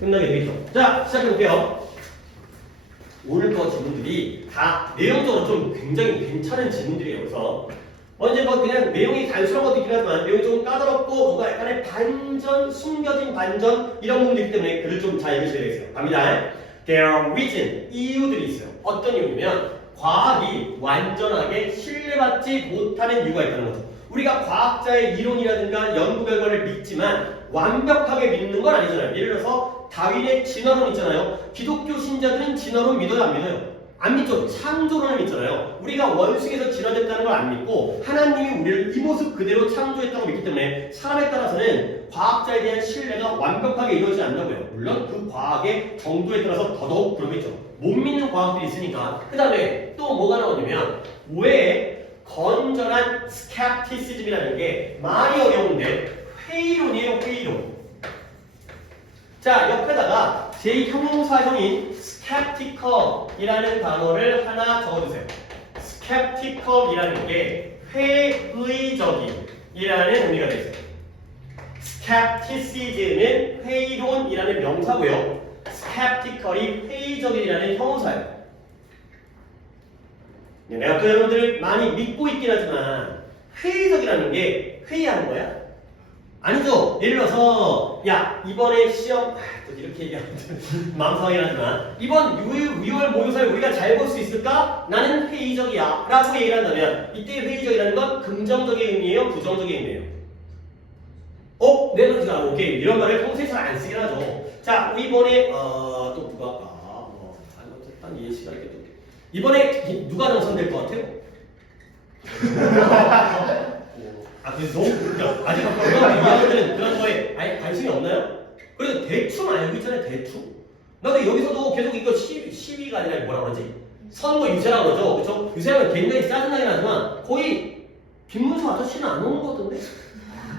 끝나게 되겠죠. 자, 시작해볼게요. 오늘 거 질문들이 다 내용적으로 좀 굉장히 괜찮은 질문들이에요. 그래서 언제 뭐 그냥 내용이 단순한 것도 있긴 하지만 내용이 좀 까다롭고 뭔가 약간의 반전, 숨겨진 반전 이런 부분이 있기 때문에 글을 좀 잘 읽으셔야 되겠어요. 갑니다. There are reasons, 이유들이 있어요. 어떤 이유냐면 과학이 완전하게 신뢰받지 못하는 이유가 있다는 거죠. 우리가 과학자의 이론이라든가 연구 결과를 믿지만 완벽하게 믿는 건 아니잖아요. 예를 들어서 다윈의 진화론 있잖아요. 기독교 신자들은 진화론 믿어요, 안 믿어요? 안 믿죠. 창조론을 믿잖아요. 우리가 원숭이에서 진화됐다는 걸 안 믿고 하나님이 우리를 이 모습 그대로 창조했다고 믿기 때문에 사람에 따라서는 과학자에 대한 신뢰가 완벽하게 이루어지지 않는다고요. 물론 그 과학의 정도에 따라서 더더욱 그러겠죠. 못 믿는 과학들이 있으니까. 그 다음에 또 뭐가 나오냐면 왜 건전한 스캡티시즘이라는 게 말이 어려운데 회의론이에요. 회의론. 자, 옆에다가 제 형용사형인 skeptical이라는 단어를 하나 적어주세요. skeptical이라는 게 회의적인이라는 의미가 되어 있어요. skepticism은 회의론이라는 명사고요. skeptical이 회의적인이라는 형용사예요. 내가 또 여러분들을 많이 믿고 있긴 하지만 회의적이라는 게 회의하는 거야? 아니죠. 예를 들어서 야 이번에 시험 또 이렇게 얘기하면 마음 상하긴 하지만 이번 6월 모의고사를 우리가 잘 볼 수 있을까? 나는 회의적이야 라고 얘기를 한다면 이때 회의적이라는 건 긍정적인 의미예요? 부정적인 의미예요? 내가 지금 오케이 이런 말을 평소에 잘 안 쓰긴 하죠. 자 이번에 또 누가 한 이해 시간이겠죠. 이번에 누가 당선될 것 같아요? 그래서 너무 아직 이야기들은 그런 거에 아예 관심이 없나요? 그래도 대충 알고 있잖아요. 대충. 나도 여기서도 계속 이거 시위가 아니라 뭐라 그러지? 선거 유세라고 그러죠. 그렇죠? 유세하면 굉장히 짜증나긴 하지만 거의 김문수 아저씨는 안 오는 것 같던데?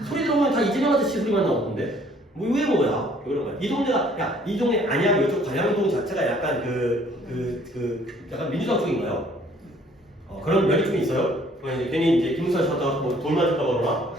소리 들어보면 다 이재명 아저씨 소리만 나오던데? 뭐 왜 뭐야? 왜 그런 거야? 이 동네가 야 이 동네 아니야? 이쪽 관양동 자체가 약간 약간 민주당 쪽인가요? 그런 면이 좀 있어요. 괜히 이제 김문수 아저씨 하다가 돌 맞을까봐 그러나?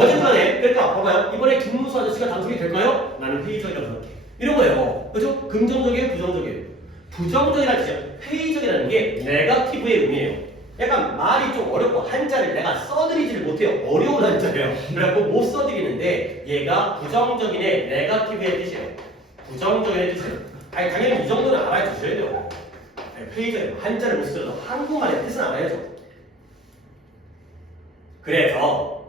어쨌든간에 그러니까 봐봐요. 이번에 김문수 아저씨가 당선이 될까요? 나는 회의적이라고 생각해. 이런 거예요. 그렇죠? 긍정적이에요? 부정적이에요? 부정적이라는 뜻이에요. 회의적이라는 게 네거티브의 의미예요. 약간 말이 좀 어렵고 한자를 내가 써드리지를 못해요. 어려운 한자예요. 그래갖고 못 써드리는데 얘가 부정적인의 네거티브의 뜻이에요. 부정적인의 뜻이에요. 아니 당연히 이 정도는 알아주셔야 돼요. 회의적인 한자를 못 쓰더라도 한국말의 뜻은 알아야죠. 그래서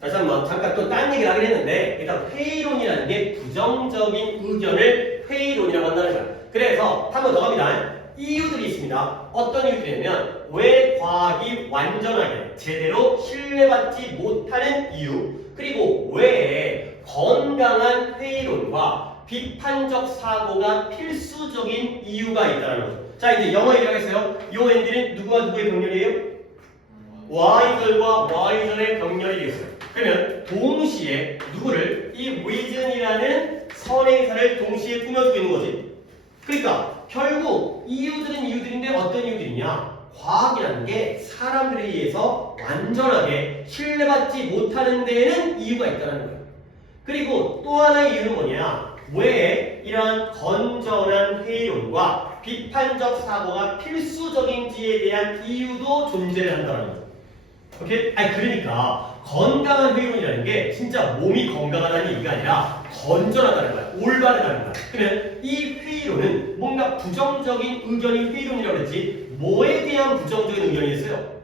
다시 한번 잠깐 또 딴 얘기를 하긴 했는데 일단 회의론이라는 게 부정적인 의견을 회의론이라고 한다는 거예요. 그래서 한 번 더 갑니다. 이유들이 있습니다. 어떤 이유들이냐면 왜 과학이 완전하게 제대로 신뢰받지 못하는 이유 그리고 왜 건강한 회의론과 비판적 사고가 필수적인 이유가 있다는 거죠. 자 이제 영어 얘기를 하겠어요. 요 앤디는 누구와 누구의 병렬이에요? Y절과 Y절의 병렬이 되겠어요. 그러면 동시에 누구를 이 reason이라는 선행사를 동시에 꾸며주고 있는 거지. 그러니까 결국 이유들은 이유들인데 어떤 이유들이냐? 과학이라는 게 사람들에 의해서 완전하게 신뢰받지 못하는 데에는 이유가 있다는 거예요. 그리고 또 하나의 이유는 뭐냐? 왜 이러한 건전한 회의론과 비판적 사고가 필수적인지에 대한 이유도 존재를 한다는 거죠. 오케이? 그러니까 건강한 회의론이라는 게 진짜 몸이 건강하다는 얘기가 아니라 건전하다는 거야. 올바르다는 거야. 그러면 이 회의론은 뭔가 부정적인 의견이 회의론이라고 그랬지 뭐에 대한 부정적인 의견이 있어요?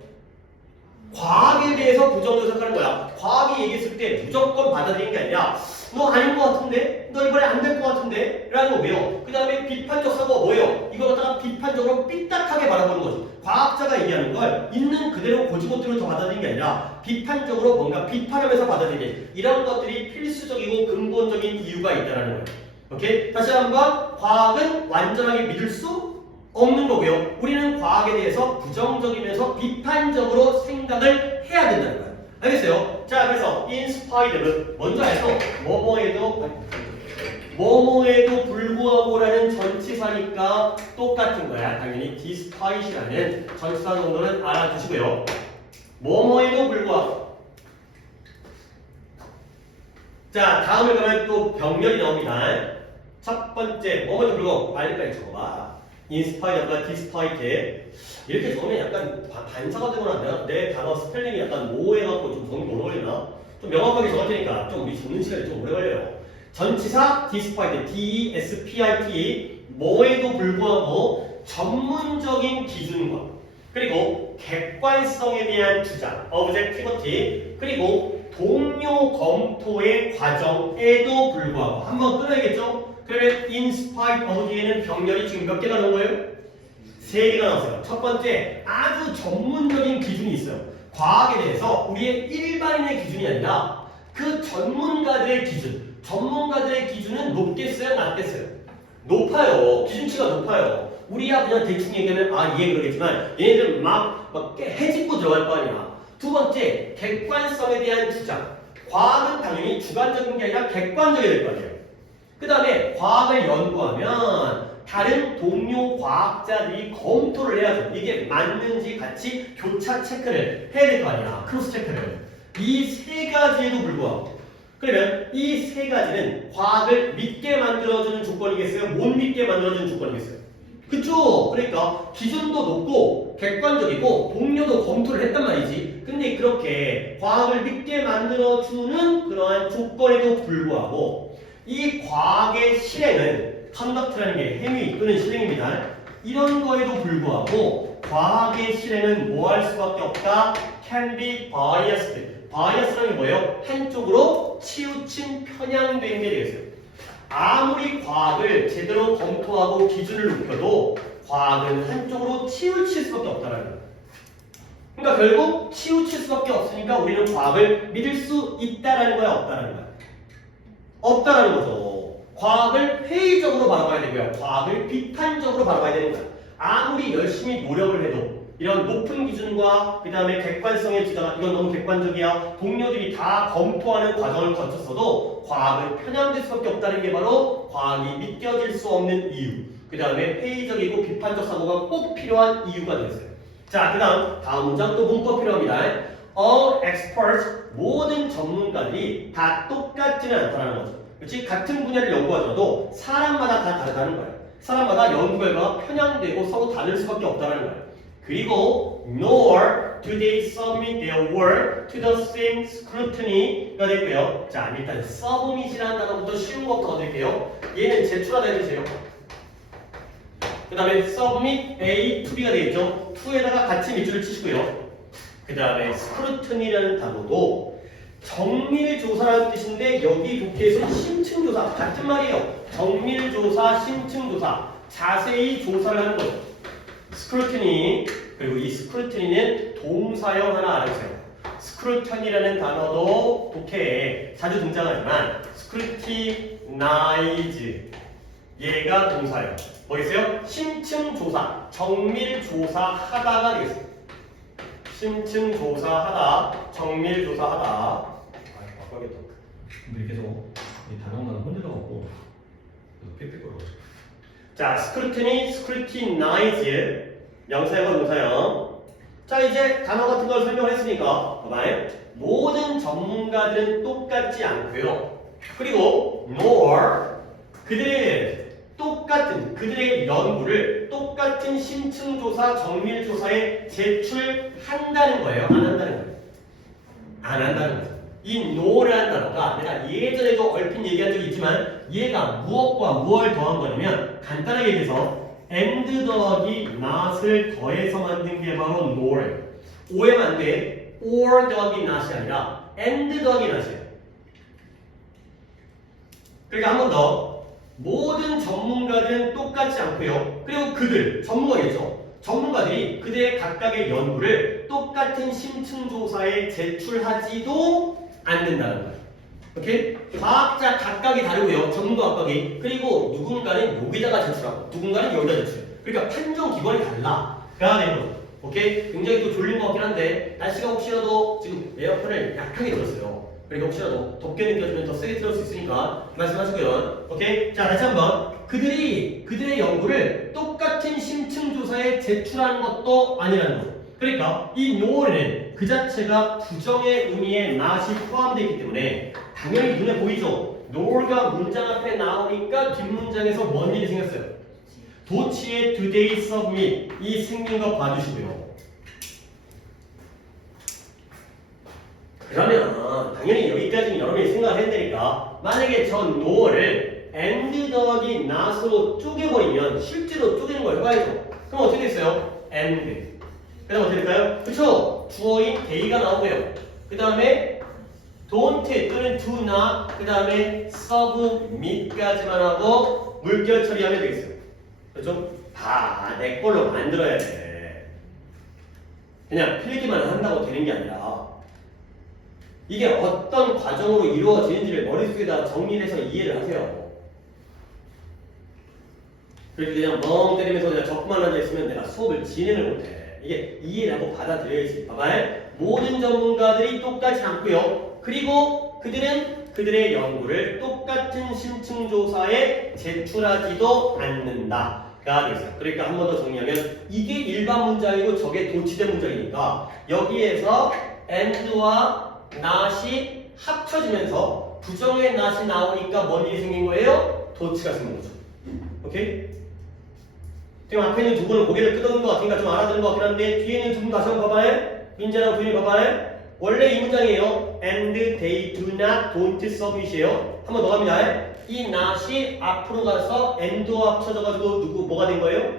과학에 대해서 부정적으로 생각하는 거야. 과학이 얘기했을 때 무조건 받아들이는 게 아니라 너 아닌 것 같은데? 너 이번에 안 될 것 같은데? 라는 거 왜요? 그 다음에 비판적 사고가 뭐예요? 이거 갖다가 비판적으로 삐딱하게 바라보는 거지. 과학자가 얘기하는 걸 있는 그대로 고지고대로 더 받아들이는 게 아니라 비판적으로 뭔가 비판하면서 받아들이는 이런 것들이 필수적이고 근본적인 이유가 있다는 거예요. 오케이? 다시 한번 과학은 완전하게 믿을 수 없는 거고요. 우리는 과학에 대해서 부정적이면서 비판적으로 생각을 해야 된다는 거예요. 알겠어요? 자, 그래서 inspired는 먼저 해서 뭐뭐에도 불구하고라는 전치사니까 똑같은 거야. 당연히 despite이라는 전치사 정도는 알아두시고요. 뭐뭐에도 불구하고. 자, 다음에 가면 또 병렬이 나옵니다. 첫 번째 뭐 먼저 불고 빨리빨리 적어봐. inspite가 despite 이렇게 적으면 약간 반사가 되거나 내 단어 스펠링이 약간 모호해갖고 좀 정리 못 올리나? 좀 명확하게 적을 테니까 좀 우리 적는 시간이 좀 오래 걸려요. 전치사 despite, D-E-S-P-I-T 뭐에도 불구하고 전문적인 기준과 그리고 객관성에 대한 주장, objectivity 그리고 동료 검토의 과정에도 불구하고 한번 끊어야겠죠? 그러면 in spite of 뒤에는 병렬이 지금 몇 개가 나온 거예요? 3개가 나왔어요. 첫 번째 아주 전문적인 기준이 있어요. 과학에 대해서 우리의 일반인의 기준이 아니라 그 전문가들의 기준. 전문가들의 기준은 높겠어요? 낮겠어요? 높아요. 기준치가 높아요. 우리야 그냥 대충 얘기하면 아 이해 그러겠지만 얘네들은 막 해집고 들어갈 거 아니야. 두 번째 객관성에 대한 주장. 과학은 당연히 주관적인 게 아니라 객관적이 될 거 아니에요. 그 다음에 과학을 연구하면 다른 동료 과학자들이 검토를 해야죠. 이게 맞는지 같이 교차 체크를 해야 될 거 아니야. 크로스 체크를. 이 세 가지에도 불구하고 그러면 이 세 가지는 과학을 믿게 만들어주는 조건이겠어요? 못 믿게 만들어주는 조건이겠어요? 그쵸? 그러니까 기준도 높고 객관적이고 동료도 검토를 했단 말이지. 근데 그렇게 과학을 믿게 만들어주는 그러한 조건에도 불구하고 이 과학의 실행은 컨덕트라는 게 행위 이끄는 실행입니다. 이런 거에도 불구하고 과학의 실행은 뭐 할 수밖에 없다? Can be biased. 바이어스라는 게 뭐예요? 한쪽으로 치우친 편향된 게 되겠어요. 아무리 과학을 제대로 검토하고 기준을 높여도 과학은 한쪽으로 치우칠 수밖에 없다는 거예요. 그러니까 결국 치우칠 수밖에 없으니까 우리는 과학을 믿을 수 있다라는 거야, 없다라는 거야? 없다라는 거죠. 과학을 회의적으로 바라봐야 되고요. 과학을 비판적으로 바라봐야 되는 거야. 아무리 열심히 노력을 해도 이런 높은 기준과 그 다음에 객관성의 주장, 이건 너무 객관적이야. 동료들이 다 검토하는 과정을 거쳤어도 과학은 편향될 수밖에 없다는 게 바로 과학이 믿겨질 수 없는 이유. 그 다음에 회의적이고 비판적 사고가 꼭 필요한 이유가 되겠어요. 자, 그 다음 문장 또 문법 필요합니다. All experts, 모든 전문가들이 다 똑같지는 않다는 거죠. 그렇지? 같은 분야를 연구하더라도 사람마다 다 다르다는 거예요. 사람마다 연구 결과가 편향되고 서로 다를 수밖에 없다는 거예요. 그리고 nor do they submit their work to the same scrutiny가 되고요. 자, 일단 submit이라는 단어부터 쉬운 것부터 얻을게요. 얘는 제출하다 해주세요. 그 다음에 submit A to B가 되겠죠. to에다가 같이 밑줄을 치시고요. 그 다음에 scrutiny라는 단어도 정밀조사라는 뜻인데 여기 독해에서는 심층조사 같은 말이에요. 정밀조사, 심층조사 자세히 조사를 하는 거죠. 스크루티니, 그리고 이 스크루티니는 동사형 하나 알아주세요. 스크루티니라는 단어도 독해에 자주 등장하지만 스크루티나이즈 얘가 동사형. 뭐 있어요? 심층조사, 정밀조사하다가 되겠어요. 심층조사하다, 정밀조사하다. 아, 바꿔야겠다. 근데 계속 이 단어만 흔들어갖고 삑삑거려. 자, 스크루티니, 스크루티나이즈 명사형과 동사형. 자, 이제 단어 같은 걸 설명했으니까 봐봐요. 모든 전문가들은 똑같지 않고요. 그리고 nor 그들의 연구를 똑같은 심층조사, 정밀조사에 제출한다는 거예요. 안 한다는 거예요. 안 한다는 거죠. 이 no라는 단어가 내가 예전에도 얼핏 얘기한 적이 있지만 얘가 무엇과 무엇을 더한 거냐면 간단하게 얘기해서 and 더하기 not을 더해서 만든 게 바로 no예요. 오해면 안 돼. or 더하기 not이 아니라 and 더하기 not이에요. 그러니까 한 번 더. 모든 전문가들은 똑같지 않고요. 그리고 전문가겠죠. 전문가들이 그들의 각각의 연구를 똑같은 심층조사에 제출하지도 않는다는 거예요. 오케이? 과학자 각각이 다르고요. 전문가 각각이. 그리고 누군가는 여기다가 제출하고 누군가는 여기다 제출해요. 그러니까 판정 기관이 달라. 가 되는 거죠. 오케이? 굉장히 또 졸린 것 같긴 한데 날씨가 혹시라도 지금 에어컨을 약하게 들었어요. 그러니까 혹시라도 덥게 느껴지면 더 세게 틀을 수 있으니까 말씀하시고요. 오케이? 자, 다시 한번. 그들의 연구를 똑같은 심층조사에 제출하는 것도 아니라는 거죠. 그러니까 이 no는 그 자체가 부정의 의미의 not이 포함되어 있기 때문에 당연히 눈에 보이죠. nor가 문장 앞에 나오니까 뒷문장에서 뭔 일이 생겼어요? 도치의 today submit 이 생긴 거 봐주시고요. 그러면 당연히 여기까지는 여러분이 생각을 했으니까 만약에 저 no를 and 더하기 not으로 쪼개버리면 실제로 쪼개는 걸 해봐야죠. 그럼 어떻게 됐어요? and 그 다음 어떻게 될까요? 그쵸? 주어인 day가 나오고요. 그 다음에 don't 또는 do not 그 다음에 submit까지만 하고 물결 처리하면 되겠어요. 그렇죠? 다 내 걸로 만들어야 돼. 그냥 필기만 한다고 되는 게 아니라 이게 어떤 과정으로 이루어지는지를 머릿속에다 정리해서 이해를 하세요. 그렇게 그냥 멍 때리면서 그냥 적만 앉아있으면 내가 수업을 진행을 못해. 이게 이해를 하고 받아들여야지. 봐봐요. 모든 전문가들이 똑같지 않고요. 그리고 그들은 그들의 연구를 똑같은 심층조사에 제출하지도 않는다. 가 되겠어요. 그러니까 한 번 더 정리하면 이게 일반 문장이고 저게 도치된 문장이니까 여기에서 and와 not이 합쳐지면서 부정의 not이 나오니까 뭔 일이 생긴 거예요? 도치가 생긴 거죠. 오케이? 지금 앞에 있는 두 분은 고개를 끄덕는 것 같으니까 좀 알아듣는 것 같긴 한데 뒤에 있는 두 분 다시 한번 봐봐요. 민재랑 부인이 봐봐요. 원래 이 문장이에요. and they do not, don't submit이에요. 한 번 더 갑니다. 이 not이 앞으로 가서 and와 합쳐져가지고 뭐가 된 거예요?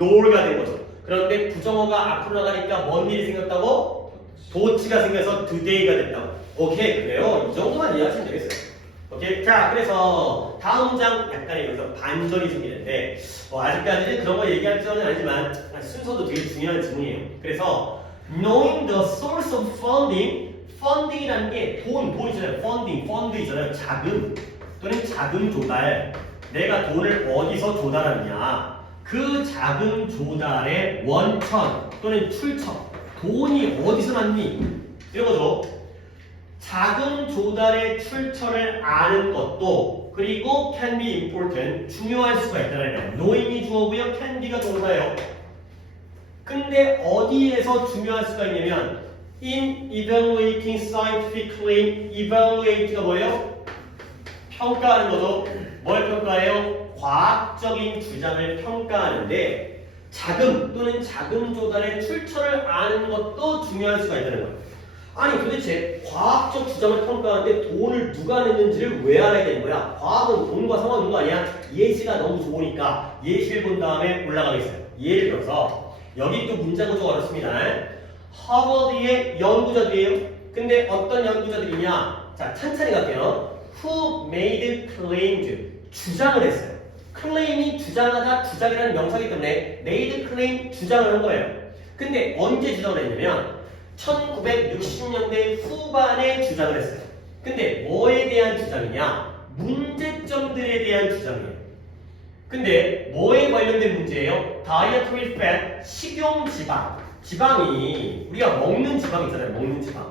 no가 된 거죠. 그런데 부정어가 앞으로 나가니까 뭔 일이 생겼다고? 도치가 생겨서 today가 됐다고. 오케이, 그래요. 이 정도만 이해하시면 되겠어요. 오케이. 자, 그래서 다음 문장 약간의 여기서 반전이 생기는데 아직까지는 그런 거 얘기할 줄은 아니지만 순서도 되게 중요한 질문이에요. 그래서 knowing the source of funding, funding이라는 게 돈이잖아요. fund이잖아요. 자금 또는 자금 조달. 내가 돈을 어디서 조달하느냐. 그 자금 조달의 원천 또는 출처. 돈이 어디서 났니? 이런 거죠. 자금 조달의 출처를 아는 것도 그리고 can be important 중요할 수가 있다는 거예요. knowing이 주어고요. can be가 동사예요. 근데 어디에서 중요할 수가 있냐면 in evaluating scientific claim evaluate가 뭐예요? 평가하는 거죠. 뭘 평가해요? 과학적인 주장을 평가하는데 자금 또는 자금 조달의 출처를 아는 것도 중요할 수가 있다는 거예요. 아니 도대체 과학적 주장을 평가하는데 돈을 누가 냈는지를 왜 알아야 되는 거야? 과학은 돈과 상관없는 거 아니야? 예시가 너무 좋으니까 예시를 본 다음에 올라가겠어요. 예를 들어서 여기 또 문장 구조가 어렵습니다. 하버드의 연구자들이에요. 근데 어떤 연구자들이냐? 자, 찬찬히 갈게요. Who made claims? 주장을 했어요. claim이 주장하다, 주장이라는 명사이기 때문에 made claim 주장을 한 거예요. 근데 언제 주장을 했냐면 1960년대 후반에 주장을 했어요. 근데 뭐에 대한 주장이냐? 문제점들에 대한 주장이에요. 근데 뭐에 관련된 문제예요? dietary fat, 식용 지방. 지방이 우리가 먹는 지방 있잖아요. 먹는 지방.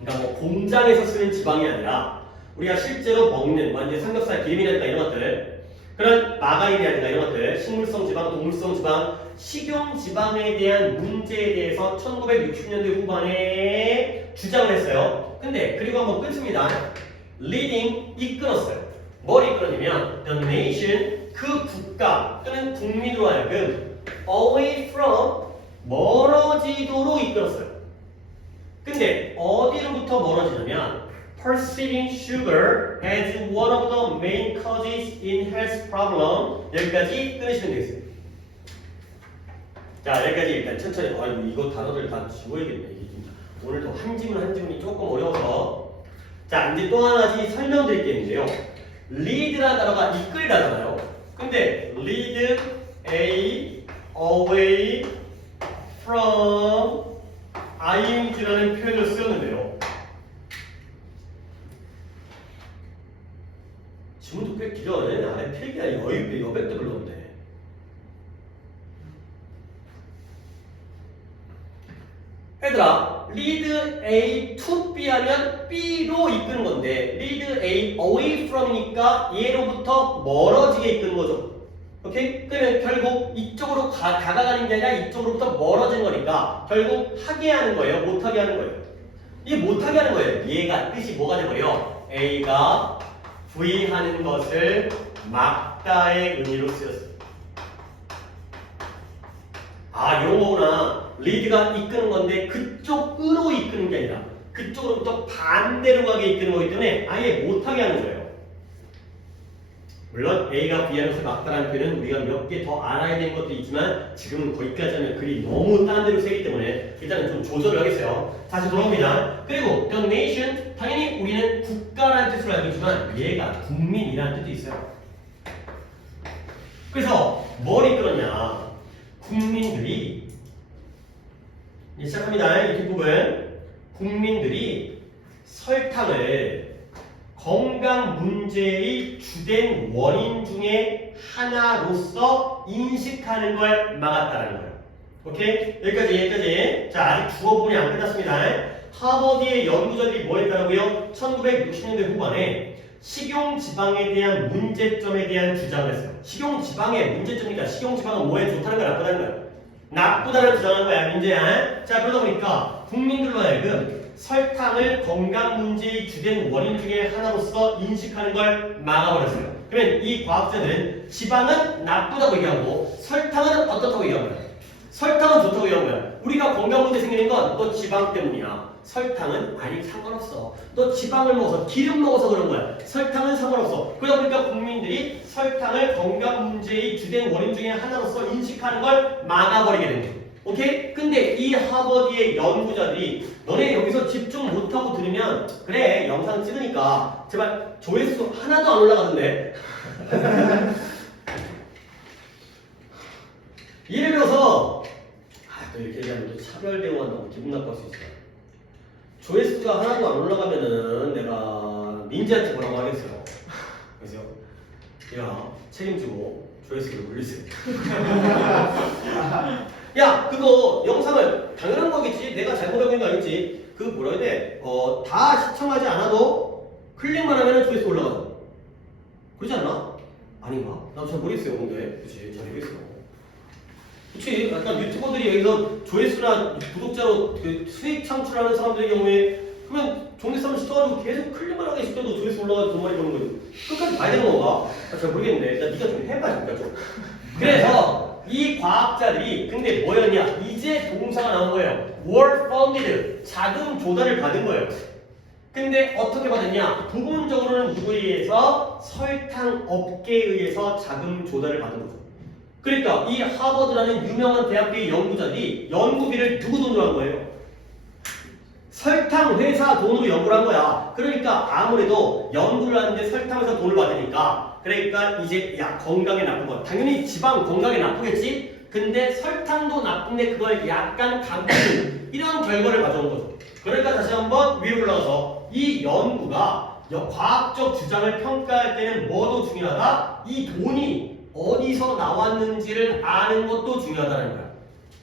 그러니까 뭐 공장에서 쓰는 지방이 아니라 우리가 실제로 먹는 완전 삼겹살 기름이라든가 이런 것들, 그런 마가린이라든가 이런 것들, 식물성 지방, 동물성 지방, 식용 지방에 대한 문제에 대해서 1960년대 후반에 주장을 했어요. 근데 그리고 한번 끊습니다. leading 이끌었어요. 뭘 이끌었냐면 the nation 그 국가 또는 국민으로 하여금 away from 멀어지도록 이끌었어요. 근데 어디로부터 멀어지냐면 perceiving sugar as one of the main causes in health problem. 여기까지 끊으시면 되겠습니다. 자, 여기까지 일단 천천히. 이거 단어들 다 지워야겠네. 이게 진짜 오늘도 한 지문 한 지문이 조금 어려워서. 자, 이제 또 하나 설명드릴 게 있는데요. lead라는 단어가 이끌다잖아요. 근데 lead a away from ing라는 표현을 쓰였는데요. 지문도 꽤 길어요. 아래 필기가 여백도 별로 없네. 얘들아, lead A to B 하면 B로 이끄는 건데 lead A away from이니까 얘로부터 멀어지게 이끄는 거죠. 오케이? 그러면 결국 이쪽으로 다가가는 게 아니라 이쪽으로부터 멀어지는 거니까 결국 하게 하는 거예요? 못하게 하는 거예요? 이게 못하게 하는 거예요. 얘가 뜻이 뭐가 돼버려? A가 V하는 것을 막다의 의미로 쓰였습니다. 아, 이런 거구나. 리드가 이끄는 건데 그쪽으로 이끄는 게 아니라 그쪽으로부터 반대로 가게 이끄는 거기 때문에 아예 못하게 하는 거예요. 물론 A가 B하는 것을 막다라는 표현은 우리가 몇 개 더 알아야 되는 것도 있지만 지금은 거기까지 하면 글이 너무 딴 데로 새기 때문에 일단은 좀 조절을 하겠어요. 다시 돌아옵니다. 그리고 the nation, 당연히 우리는 국가라는 뜻으로 알고 있지만 얘가 국민이라는 뜻도 있어요. 그래서 뭘 이끌었냐? 국민들이 시작합니다. 이 뒷부분. 국민들이 설탕을 건강 문제의 주된 원인 중에 하나로서 인식하는 걸 막았다는 거예요. 오케이? 여기까지. 자, 아직 주어 부분이 안 끝났습니다. 하버드의 연구자들이 뭐 했다고요? 1960년대 후반에 식용지방에 대한 문제점에 대한 주장을 했어요. 식용지방의 문제점이니까 식용지방은 뭐에 좋다는 거야, 나쁘다는 거야? 나쁘다는 주장한 거야, 문제야. 자, 그러다 보니까 국민들로 하여금 설탕을 건강 문제의 주된 원인 중에 하나로서 인식하는 걸 막아버렸어요. 그러면 이 과학자들은 지방은 나쁘다고 얘기하고 설탕은 어떻다고 얘기한 거야? 설탕은 좋다고 얘기한 거야. 우리가 건강 문제 생기는 건 너 지방 때문이야. 설탕은 아니 상관없어. 너 지방을 먹어서 기름 먹어서 그런 거야. 설탕은 상관없어. 그러다 보니까 국민들이 설탕을 건강 문제의 주된 원인 중에 하나로서 인식하는 걸 막아버리게 된 거야. 오케이? 근데 이 하버드의 연구자들이 너네 여기서 집중 못하고 들으면 그래 영상 찍으니까 제발 조회수 하나도 안 올라가던데 예를 들어서 또 이렇게 얘기하면 또 차별 대우한다고 기분 나쁠 수 있어요. 조회수가 하나도 안 올라가면은 내가 민지한테 뭐라고 하겠어요. 그래서 야 책임지고 조회수를 올리세요. 야 그거 영상을 당연한 거겠지. 내가 잘못하고 있는 거 아니지. 그 뭐라 해야 돼? 다 시청하지 않아도 클릭만 하면 조회수 올라가잖아. 그러지 않나? 아닌가? 나도 잘 모르겠어요. 근데 그치 잘 모르겠어. 그치 약간 유튜버들이 여기서 조회수나 구독자로 그 수익 창출하는 사람들의 경우에 그러면 종이쌈을 시켜가지고 계속 클릭만 하게 시켜도 조회수 올라가서 돈 많이 버는 거지. 끝까지 봐야 되는 건가? 잘 모르겠는데. 나 네가 좀 해봐 진짜 좀. 그래서 이 과학자들이 근데 뭐였냐? 이제 동사가 나온 거예요. were funded. 자금 조달을 받은 거예요. 근데 어떻게 받았냐? 부분적으로는 누구에 의해서? 설탕 업계에 의해서 자금 조달을 받은 거죠. 그러니까 이 하버드라는 유명한 대학교의 연구자들이 연구비를 누구 돈으로 한 거예요? 설탕 회사 돈으로 연구를 한 거야. 그러니까 아무래도 연구를 하는데 설탕 회사 돈을 받으니까 그러니까 이제 야 건강에 나쁜 거 당연히 지방 건강에 나쁘겠지? 근데 설탕도 나쁜데 그걸 약간 감추는 이런 결과를 가져온 거죠. 그러니까 다시 한번 위로 올라가서 이 연구가 과학적 주장을 평가할 때는 뭐도 중요하다? 이 돈이 어디서 나왔는지를 아는 것도 중요하다는 거야.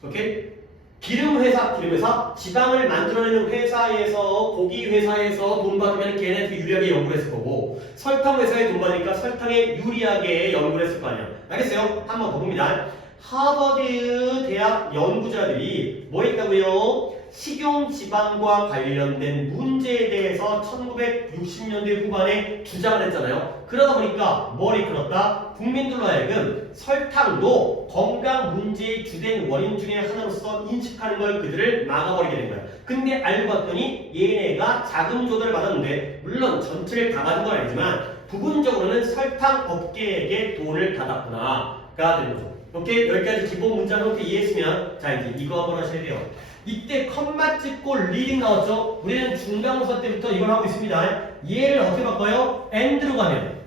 오케이? 기름 회사, 지방을 만들어내는 회사에서 고기 회사에서 돈 받으면 걔네한테 유리하게 연구를 했을 거고 설탕 회사에 돈 받으니까 설탕에 유리하게 연구를 했을 거 아니야. 알겠어요? 한번 더 봅니다. 하버드 대학 연구자들이 뭐 했다고요? 식용지방과 관련된 문제에 대해서 1960년대 후반에 주장을 했잖아요. 그러다 보니까 뭘 이끌었다? 국민들로 하여금 설탕도 건강 문제의 주된 원인 중에 하나로서 인식하는 걸 그들을 막아버리게 된 거야. 근데 알고 봤더니 얘네가 자금 조달을 받았는데 물론 전체를 다 받은 건 아니지만 부분적으로는 설탕 업계에게 돈을 받았구나가 되는 거죠. 오케이? 여기까지 기본 문장 형태 이해했으면 자 이제 이거 한번 하셔야 돼요. 이때 컴마 찍고 리딩 나왔죠? 우리는 중간고사 때부터 이걸 하고 있습니다. 얘를 어떻게 바꿔요? and로 가면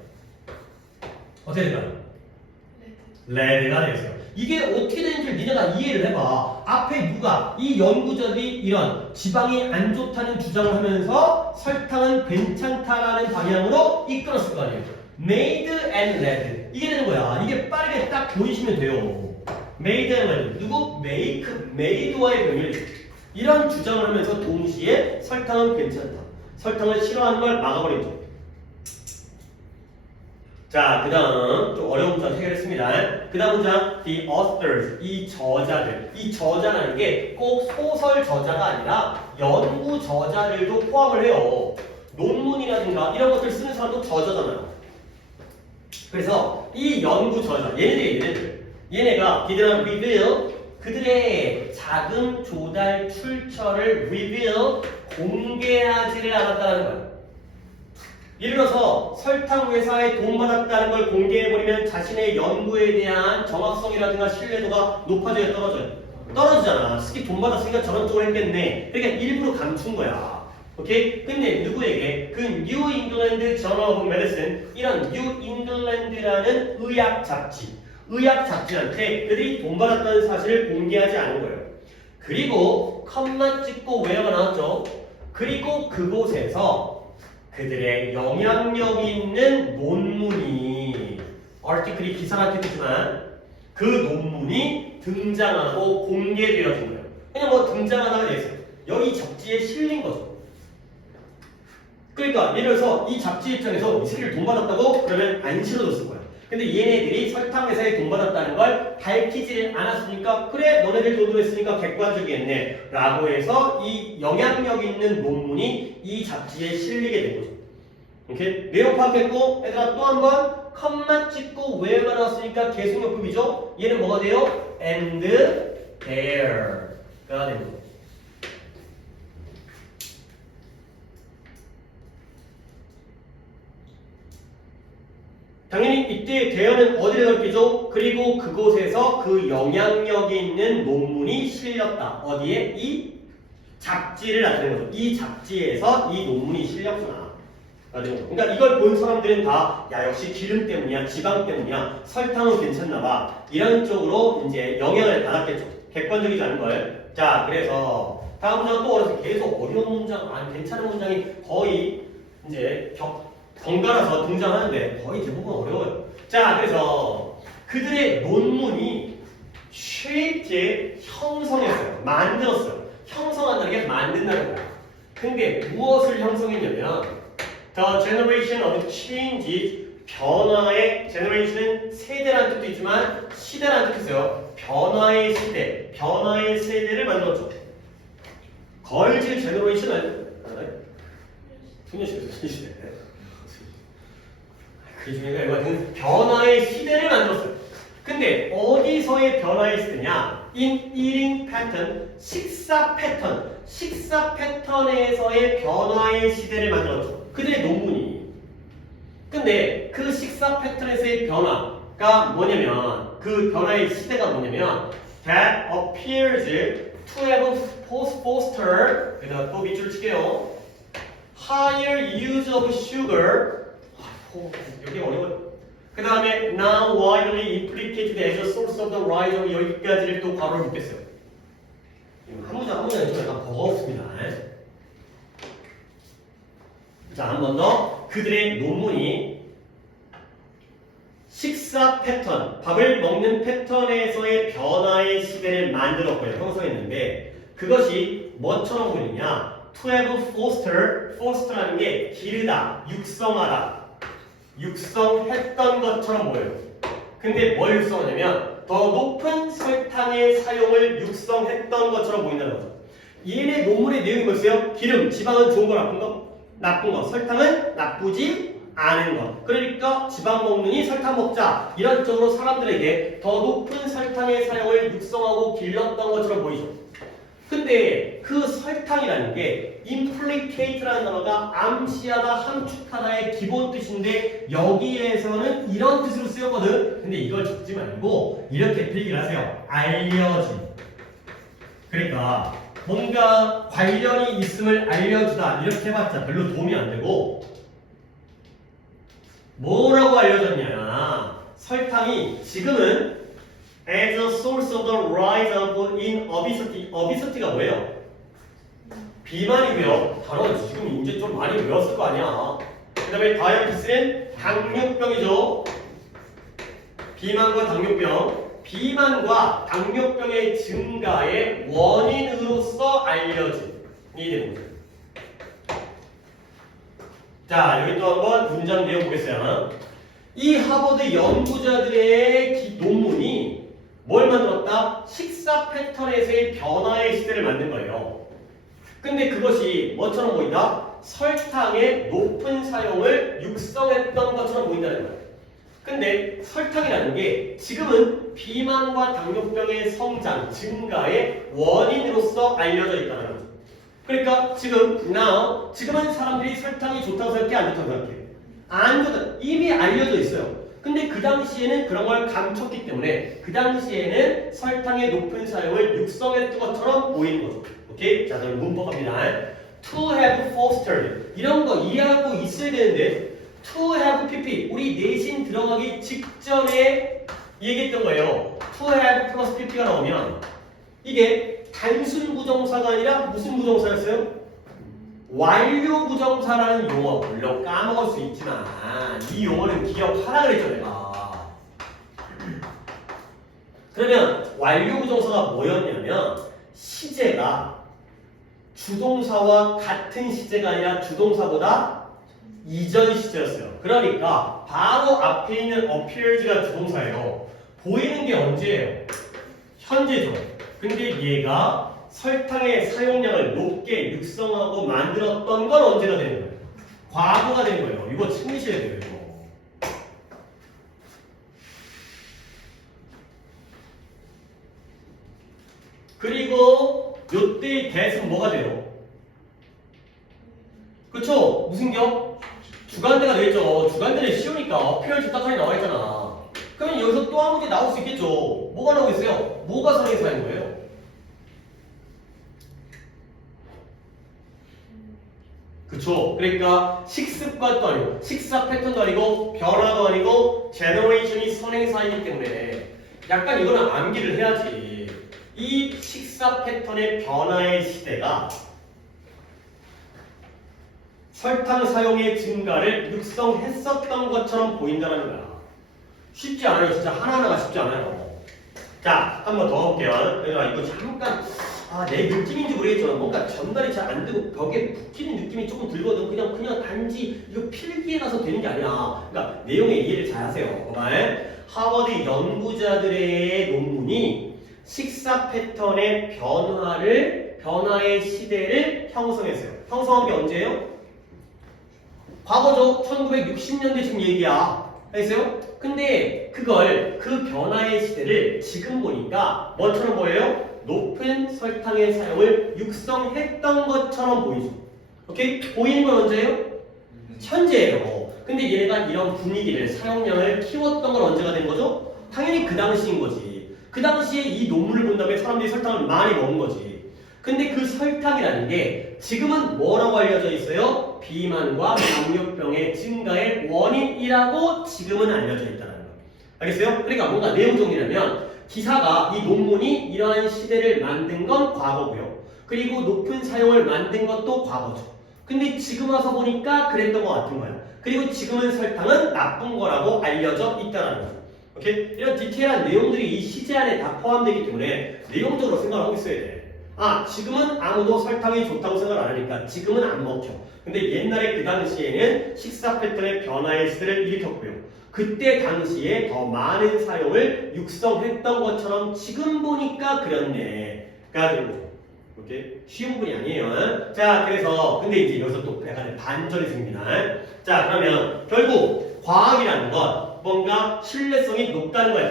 어떻게 될까요? 레드가 되겠어요. 이게 어떻게 되는지 니네가 이해를 해봐. 앞에 누가 이 연구자들이 이런 지방이 안 좋다는 주장을 하면서 설탕은 괜찮다라는 방향으로 이끌었을 거 아니에요. made and red 이게 되는 거야. 이게 빠르게 딱 보이시면 돼요. made and red 누구? make, made와의 병렬 이런 주장을 하면서 동시에 설탕은 괜찮다. 설탕을 싫어하는 걸 막아버리죠. 자, 그 다음 좀 어려운 문장 해결했습니다. 그 다음 문장 the authors, 이 저자들. 이 저자라는 게 꼭 소설 저자가 아니라 연구 저자들도 포함을 해요. 논문이라든가 이런 것들 쓰는 사람도 저자잖아요. 그래서 이 연구 저자, 얘네가 didn't reveal 그들의 자금 조달 출처를 reveal 공개하지를 않았다는 거예요. 예를 들어서 설탕 회사에 돈 받았다는 걸 공개해버리면 자신의 연구에 대한 정확성이라든가 신뢰도가 높아져요, 떨어져요? 떨어지잖아. 특히 돈 받았으니까 저런 쪽으로 했겠네. 그러니까 일부러 감춘 거야. 오케이? 근데 누구에게? 그 New England Journal of Medicine 이런 New England라는 의학 잡지한테 그들이 돈 받았다는 사실을 공개하지 않은 거예요. 그리고 컴마 찍고 where가 나왔죠. 그리고 그곳에서 그들의 영향력 있는 논문이 article이 기사란 뜻이지만 그 논문이 등장하고 공개되어진 거예요. 그냥 뭐 등장하다가 됐어요. 여기 잡지에 실린 거죠. 그러니까 예를 들어서 이 잡지 입장에서 이 새끼를 돈 받았다고 그러면 안 실어줬을 거야. 근데 얘네들이 설탕 회사에 돈 받았다는 걸 밝히지를 않았으니까 그래 너네들 돈으로 했으니까 객관적이겠네 라고 해서 이 영향력 있는 논문이 이 잡지에 실리게 된 거죠. 오케이? 내용 파악했고 얘들아 또 한 번 컴마 찍고 where가 나왔으니까 계속역급이죠. 얘는 뭐가 돼요? and there가 되는 거예요. 당연히 이때 대어는 어디를 넓히죠? 그리고 그곳에서 그 영향력이 있는 논문이 실렸다. 어디에? 이 잡지를 나타내는 거죠. 이 잡지에서 이 논문이 실렸구나. 그러니까 이걸 본 사람들은 다 야 역시 기름 때문이야, 지방 때문이야, 설탕은 괜찮나봐 이런 쪽으로 이제 영향을 받았겠죠. 객관적이지 않은 걸. 자, 그래서 다음 문장은 또 어려서 계속 어려운 문장, 괜찮은 문장이 거의 이제 번갈아서 등장하는데 거의 대부분 어려워요. 자, 그래서 그들의 논문이 쉽게 형성했어요. 만들었어요. 형성한다는 게 만든다는 거야. 근데 무엇을 형성했냐면 The generation of change 변화의 generation은 세대라는 뜻도 있지만 시대라는 뜻도 있어요. 변화의 시대, 변화의 세대를 만들었죠. 걸즈 제너레이션은 소녀시대 그 중에가 이거는 변화의 시대를 만들었어요. 근데 어디서의 변화의 시대냐? In eating pattern, 식사 패턴에서의 변화의 시대를 만들었죠. 그들의 논문이. 근데 그 식사 패턴에서의 변화가 뭐냐면 그 변화의 시대가 뭐냐면 that appears to have fostered 여기다가 또 밑줄 칠게요. higher use of sugar 여기 어려워요. 그 다음에 now widely implicated as a source of the rise of 여기까지를 또 괄호를 묶겠어요. 한 문장 좀 약간 버거웠습니다. 자, 한 번 더. 그들의 논문이 식사 패턴, 밥을 먹는 패턴에서의 변화의 시대를 만들었고요. 형성했는데 그것이 뭐처럼 보이느냐? To have foster라는 게 기르다, 육성하다, 육성했던 것처럼 보여요. 근데 뭘 육성하냐면 더 높은 설탕의 사용을 육성했던 것처럼 보인다는 거죠. 얘네 논문의 내용이 뭐였어요? 기름, 지방은 좋은 거 나쁜 거? 나쁜 거. 설탕은 나쁘지 않은 거. 그러니까 지방 먹느니 설탕 먹자. 이런 쪽으로 사람들에게 더 높은 설탕의 사용을 육성하고 길렀던 것처럼 보이죠. 근데 그 설탕이라는 게 implicate라는 단어가 암시하다, 함축하다의 기본 뜻인데 여기에서는 이런 뜻으로 쓰였거든. 근데 이걸 적지 말고 이렇게 필기를 하세요. 알려진. 그러니까 뭔가 관련이 있음을 알려주다 이렇게 해봤자 별로 도움이 안 되고 뭐라고 알려졌냐? 설탕이 지금은 as a source of the rise of in obesity. obesity가 뭐예요? 비만이고요. 단어 지금 이제 좀 많이 외웠을 거 아니야. 그 다음에 다이어티스는 당뇨병이죠. 비만과 당뇨병. 비만과 당뇨병의 증가의 원인으로서 알려진 이 되는 거죠. 자, 여기 또 한번 문장 내용 보겠어요. 이 하버드 연구자들의 논문이 뭘 만들었다? 식사 패턴에서의 변화의 시대를 만든 거예요. 근데 그것이 뭐처럼 보인다? 설탕의 높은 사용을 육성했던 것처럼 보인다는 거예요. 근데 설탕이라는 게 지금은 비만과 당뇨병의 성장, 증가의 원인으로서 알려져 있다는 거예요. 그러니까 지금은 사람들이 설탕이 좋다고 생각해, 안 좋다고 생각해? 안 좋다. 이미 알려져 있어요. 근데 그 당시에는 그런 걸 감췄기 때문에 그 당시에는 설탕의 높은 사용을 육성했던 것처럼 보이는 거죠. 오케이? 자, 그럼 문법 갑니다. To have fostered. 이런 거 이해하고 있어야 되는데 to have pp. 우리 내신 들어가기 직전에 얘기했던 거예요. to have 플러스 pp가 나오면 이게 단순 부정사가 아니라 무슨 부정사였어요? 완료 부정사라는 용어. 물론 까먹을 수 있지만 이 용어는 기억하라 그랬죠 내가. 그러면 완료 부정사가 뭐였냐면 시제가 주동사와 같은 시제가 아니라 주동사보다 이전 시제였어요. 그러니까 바로 앞에 있는 appears가 주동사예요. 보이는 게 언제예요? 현재죠. 근데 얘가 설탕의 사용량을 높게 육성하고 만들었던 건 언제가 되는 거예요? 과거가 되는 거예요. 이거 챙기셔야 돼요. 이거. 그리고 요때의 대은 뭐가 돼요? 그쵸? 무슨 격? 주간대가 되겠죠. 주간대는 쉬우니까 표현 딱하게 나와 있잖아. 그러면 여기서 또 한 문제 나올 수 있겠죠. 뭐가 나오겠어요? 뭐가 선행사인 거예요? 그쵸? 그러니까 식습관도 아니고 식사 패턴도 아니고 변화도 아니고 제너레이션이 선행사이기 때문에 약간 이거는 암기를 해야지. 이 식사 패턴의 변화의 시대가 설탕 사용의 증가를 육성했었던 것처럼 보인다는 거야. 쉽지 않아요. 진짜 하나하나가 쉽지 않아요. 자, 한 번 더 볼게요. 이거 잠깐 내 느낌인지 모르겠지만 뭔가 전달이 잘 안 되고 벽에 붙이는 느낌이 조금 들거든. 그냥 단지 이거 필기해 가서 되는 게 아니야. 그러니까 내용의 이해를 잘 하세요. 정말 하버드 연구자들의 논문이 식사 패턴의 변화의 시대를 형성했어요. 형성한 게 언제예요? 과거죠. 1960년대 지금 얘기야. 알겠어요? 근데 그 변화의 시대를 지금 보니까 뭐처럼 보여요? 높은 설탕의 사용을 육성했던 것처럼 보이죠. 오케이? 보이는 건 언제예요? 현재예요. 근데 얘가 이런 분위기를, 사용량을 키웠던 건 언제가 된 거죠? 당연히 그 당시인 거지. 그 당시에 이 논문을 본 다음에 사람들이 설탕을 많이 먹은 거지. 근데 그 설탕이라는 게 지금은 뭐라고 알려져 있어요? 비만과 당뇨병의 증가의 원인이라고 지금은 알려져 있다는 거예요. 알겠어요? 그러니까 뭔가 내용 정리라면 기사가 이 논문이 이러한 시대를 만든 건 과거고요. 그리고 높은 사용을 만든 것도 과거죠. 근데 지금 와서 보니까 그랬던 것 같은 거야. 그리고 지금은 설탕은 나쁜 거라고 알려져 있다는 거죠. 오케이? 이런 디테일한 내용들이 이 시제 안에 다 포함되기 때문에 내용적으로 생각을 하고 있어야 돼. 지금은 아무도 설탕이 좋다고 생각을 안 하니까 지금은 안 먹혀. 근데 옛날에 그 당시에는 식사 패턴의 변화의 시대를 일으켰고요. 그때 당시에 더 많은 사용을 육성했던 것처럼 지금 보니까 그렇네가 되는 거죠. 오케이? 쉬운 분이 아니에요. 자, 그래서 근데 이제 여기서 또 약간의 반전이 생깁니다. 자, 그러면 결국 과학이라는 건 뭔가 신뢰성이 높다는 거야.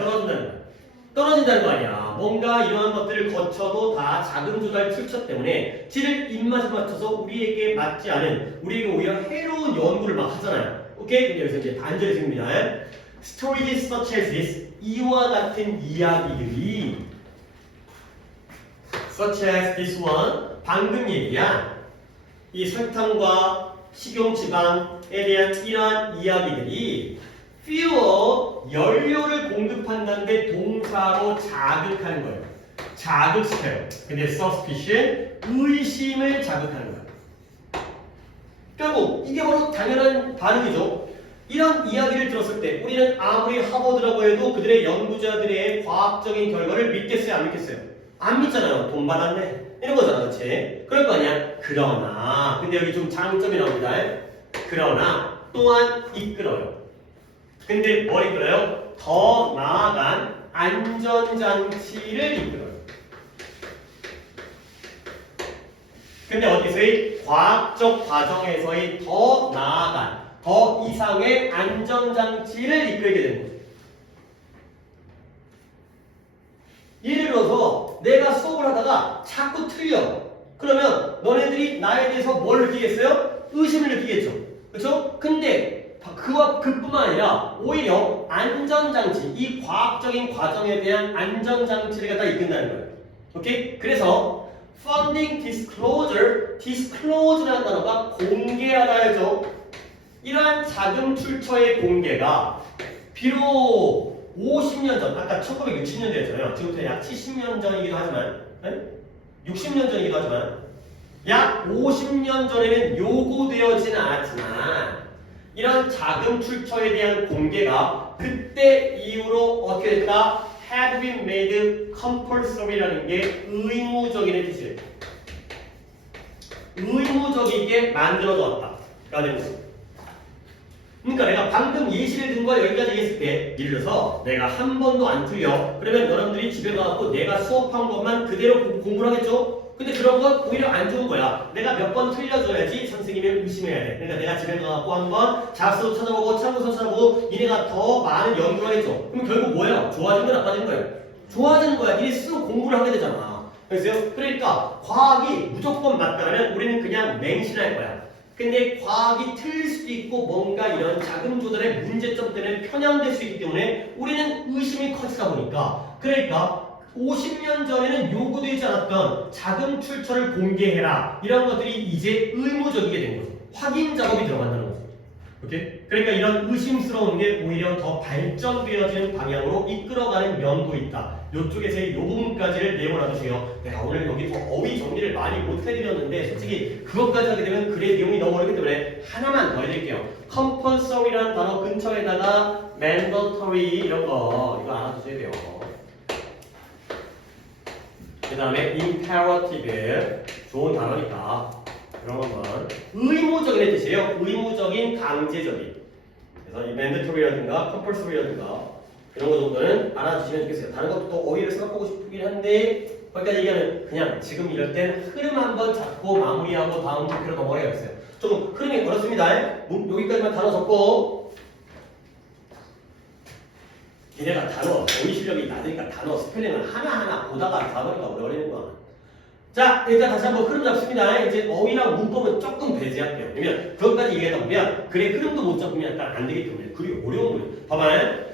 떨어진다는 거 아니야. 뭔가 이러한 것들을 거쳐도 다 자금 조달 출처 때문에 질을 입맛에 맞춰서 우리에게 맞지 않은, 우리에게 오히려 해로운 연구를 막 하잖아요. 오케이? 근데 여기서 이제 반전이 생깁니다. Stories such as this, 이와 같은 이야기들이 such as this one, 방금 얘기야. 이 설탕과 식용지방에 대한 이러한 이야기들이 fuel, 연료를 공급한다는데 동사로 자극하는 거예요. 자극시켜요. 근데 suspicion, 의심을 자극하는 거예요. 결국 이게 바로 당연한 반응이죠. 이런 이야기를 들었을 때 우리는 아무리 하버드라고 해도 그들의 연구자들의 과학적인 결과를 믿겠어요? 안 믿겠어요? 안 믿잖아요. 돈 받았네. 이런 거잖아. 그렇지? 그럴 거 아니야? 그러나 근데 여기 좀 장점이 나옵니다. 그러나 또한 이끌어요. 근데 뭘 이끌어요? 더 나아간 안전장치를 이끌어요. 근데 어디서의 과학적 과정에서의 더 나아간 더 이상의 안전장치를 이끌게 되는 거죠. 예를 들어서 내가 수업을 하다가 자꾸 틀려. 그러면 너네들이 나에 대해서 뭘 느끼겠어요? 의심을 느끼겠죠. 그렇죠? 근데 그뿐만 아니라 오히려 안전장치, 이 과학적인 과정에 대한 안전장치를 갖다 이끈다는 거예요. 오케이? 그래서 funding disclosure라는 단어가 공개하다죠. 이러한 자금 출처의 공개가 비록 50년 전, 아까 1960년대였잖아요. 지금부터 약 70년 전이기도 하지만, 60년 전이기도 하지만, 약 50년 전에는 요구되어지는 않았지만, 이런 자금 출처에 대한 공개가 그때 이후로 어떻게 됐다? have been made compulsory라는 게 의무적인 뜻이에요. 의무적이게 만들어졌다. 라는 거죠. 그러니까 내가 방금 예시를 든 거 여기까지 얘기했을 때 예를 들어서 내가 한 번도 안 틀려. 그러면 여러분들이 집에 가서 내가 수업한 것만 그대로 공부를 하겠죠? 근데 그런 건 오히려 안 좋은 거야. 내가 몇 번 틀려줘야지 선생님을 의심해야 돼. 그러니까 내가 집에 가서 한번 자습서 찾아보고 참고서 찾아보고 니네가 더 많은 연구를 하겠죠. 그럼 결국 뭐야? 좋아지는 거야? 나빠지는 거야? 좋아지는 거야. 니네 스스로 공부를 하게 되잖아. 그러니까 과학이 무조건 맞다면 우리는 그냥 맹신할 거야. 근데 과학이 틀릴 수도 있고 뭔가 이런 자금 조달의 문제점 때문에 편향될 수 있기 때문에 우리는 의심이 커지다 보니까 그러니까 50년 전에는 요구되지 않았던 자금 출처를 공개해라 이런 것들이 이제 의무적이게 된 거죠. 확인 작업이 들어간다는 거죠. 오케이? 그러니까 이런 의심스러운 게 오히려 더 발전되어지는 방향으로 이끌어가는 면도 있다. 이쪽에서의 요 부분까지를 내용을 놔두세요. 내가 오늘 여기서 어휘 정리를 많이 못 해드렸는데 솔직히 그것까지 하게 되면 글의 내용이 너무 어렵기 때문에 하나만 더 해드릴게요. compulsory라는 단어 근처에다가 mandatory 이런 거 이거 알아두셔야 돼요. 그 다음에 imperative 좋은 단어니까 이런 건 의무적인 뜻이에요. 의무적인 강제적인. 그래서 이 mandatory라든가 compulsory라든가 이런 거 정도는 알아주시면 좋겠어요. 다른 것도 또 어휘를 생각하고 싶긴 한데 거기까지 얘기하면 그냥 지금 이럴 땐 흐름 한번 잡고 마무리하고 다음 목표로 넘어가야겠어요. 좀 흐름이 어렵습니다. 여기까지만 단어 적고 얘네가 단어 어휘 실력이 낮으니까 단어 스펠링을 하나하나 보다가 가버리가 오래 걸리는 거야. 자, 일단 다시 한번 흐름 잡습니다. 이제 어휘랑 문법은 조금 배제할게요. 왜냐면 그것까지 얘기하다 보면 글의 흐름도 못 잡으면 일단 안 되기 때문에 글이 어려운 거예요. 봐봐요.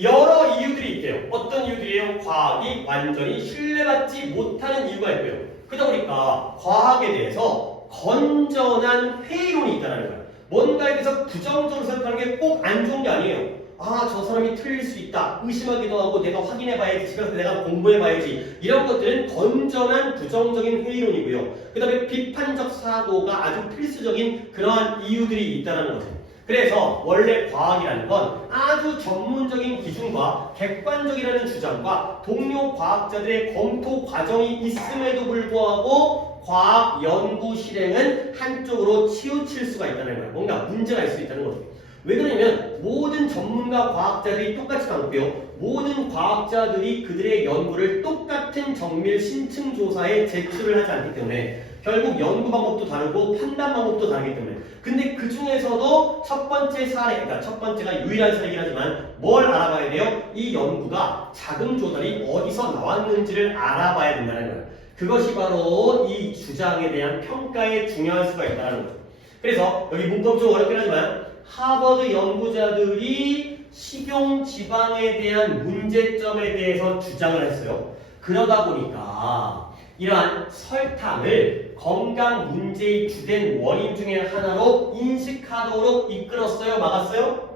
여러 이유들이 있대요. 어떤 이유들이에요? 과학이 완전히 신뢰받지 못하는 이유가 있고요. 그러다 보니까 과학에 대해서 건전한 회의론이 있다는 거예요. 뭔가에 대해서 부정적으로 생각하는 게 꼭 안 좋은 게 아니에요. 아, 저 사람이 틀릴 수 있다. 의심하기도 하고 내가 확인해봐야지. 집에서 내가 공부해봐야지. 이런 것들은 건전한 부정적인 회의론이고요. 그 다음에 비판적 사고가 아주 필수적인 그러한 이유들이 있다는 거죠. 그래서 원래 과학이라는 건 아주 전문적인 기준과 객관적이라는 주장과 동료 과학자들의 검토 과정이 있음에도 불구하고 과학 연구 실행은 한쪽으로 치우칠 수가 있다는 거예요. 뭔가 문제가 있을 수 있다는 거죠. 왜 그러냐면 모든 전문가 과학자들이 똑같지 않고요. 모든 과학자들이 그들의 연구를 똑같은 정밀 심층 조사에 제출을 하지 않기 때문에 결국 연구 방법도 다르고 판단 방법도 다르기 때문에 근데 그 중에서도 첫 번째 사례, 그러니까 첫 번째가 유일한 사례이긴 하지만 뭘 알아봐야 돼요? 이 연구가 자금 조달이 어디서 나왔는지를 알아봐야 된다는 거예요. 그것이 바로 이 주장에 대한 평가에 중요할 수가 있다는 거죠. 그래서 여기 문법 좀 어렵긴 하지만 하버드 연구자들이 식용 지방에 대한 문제점에 대해서 주장을 했어요. 그러다 보니까 이러한 설탕을 건강 문제의 주된 원인 중에 하나로 인식하도록 이끌었어요? 막았어요?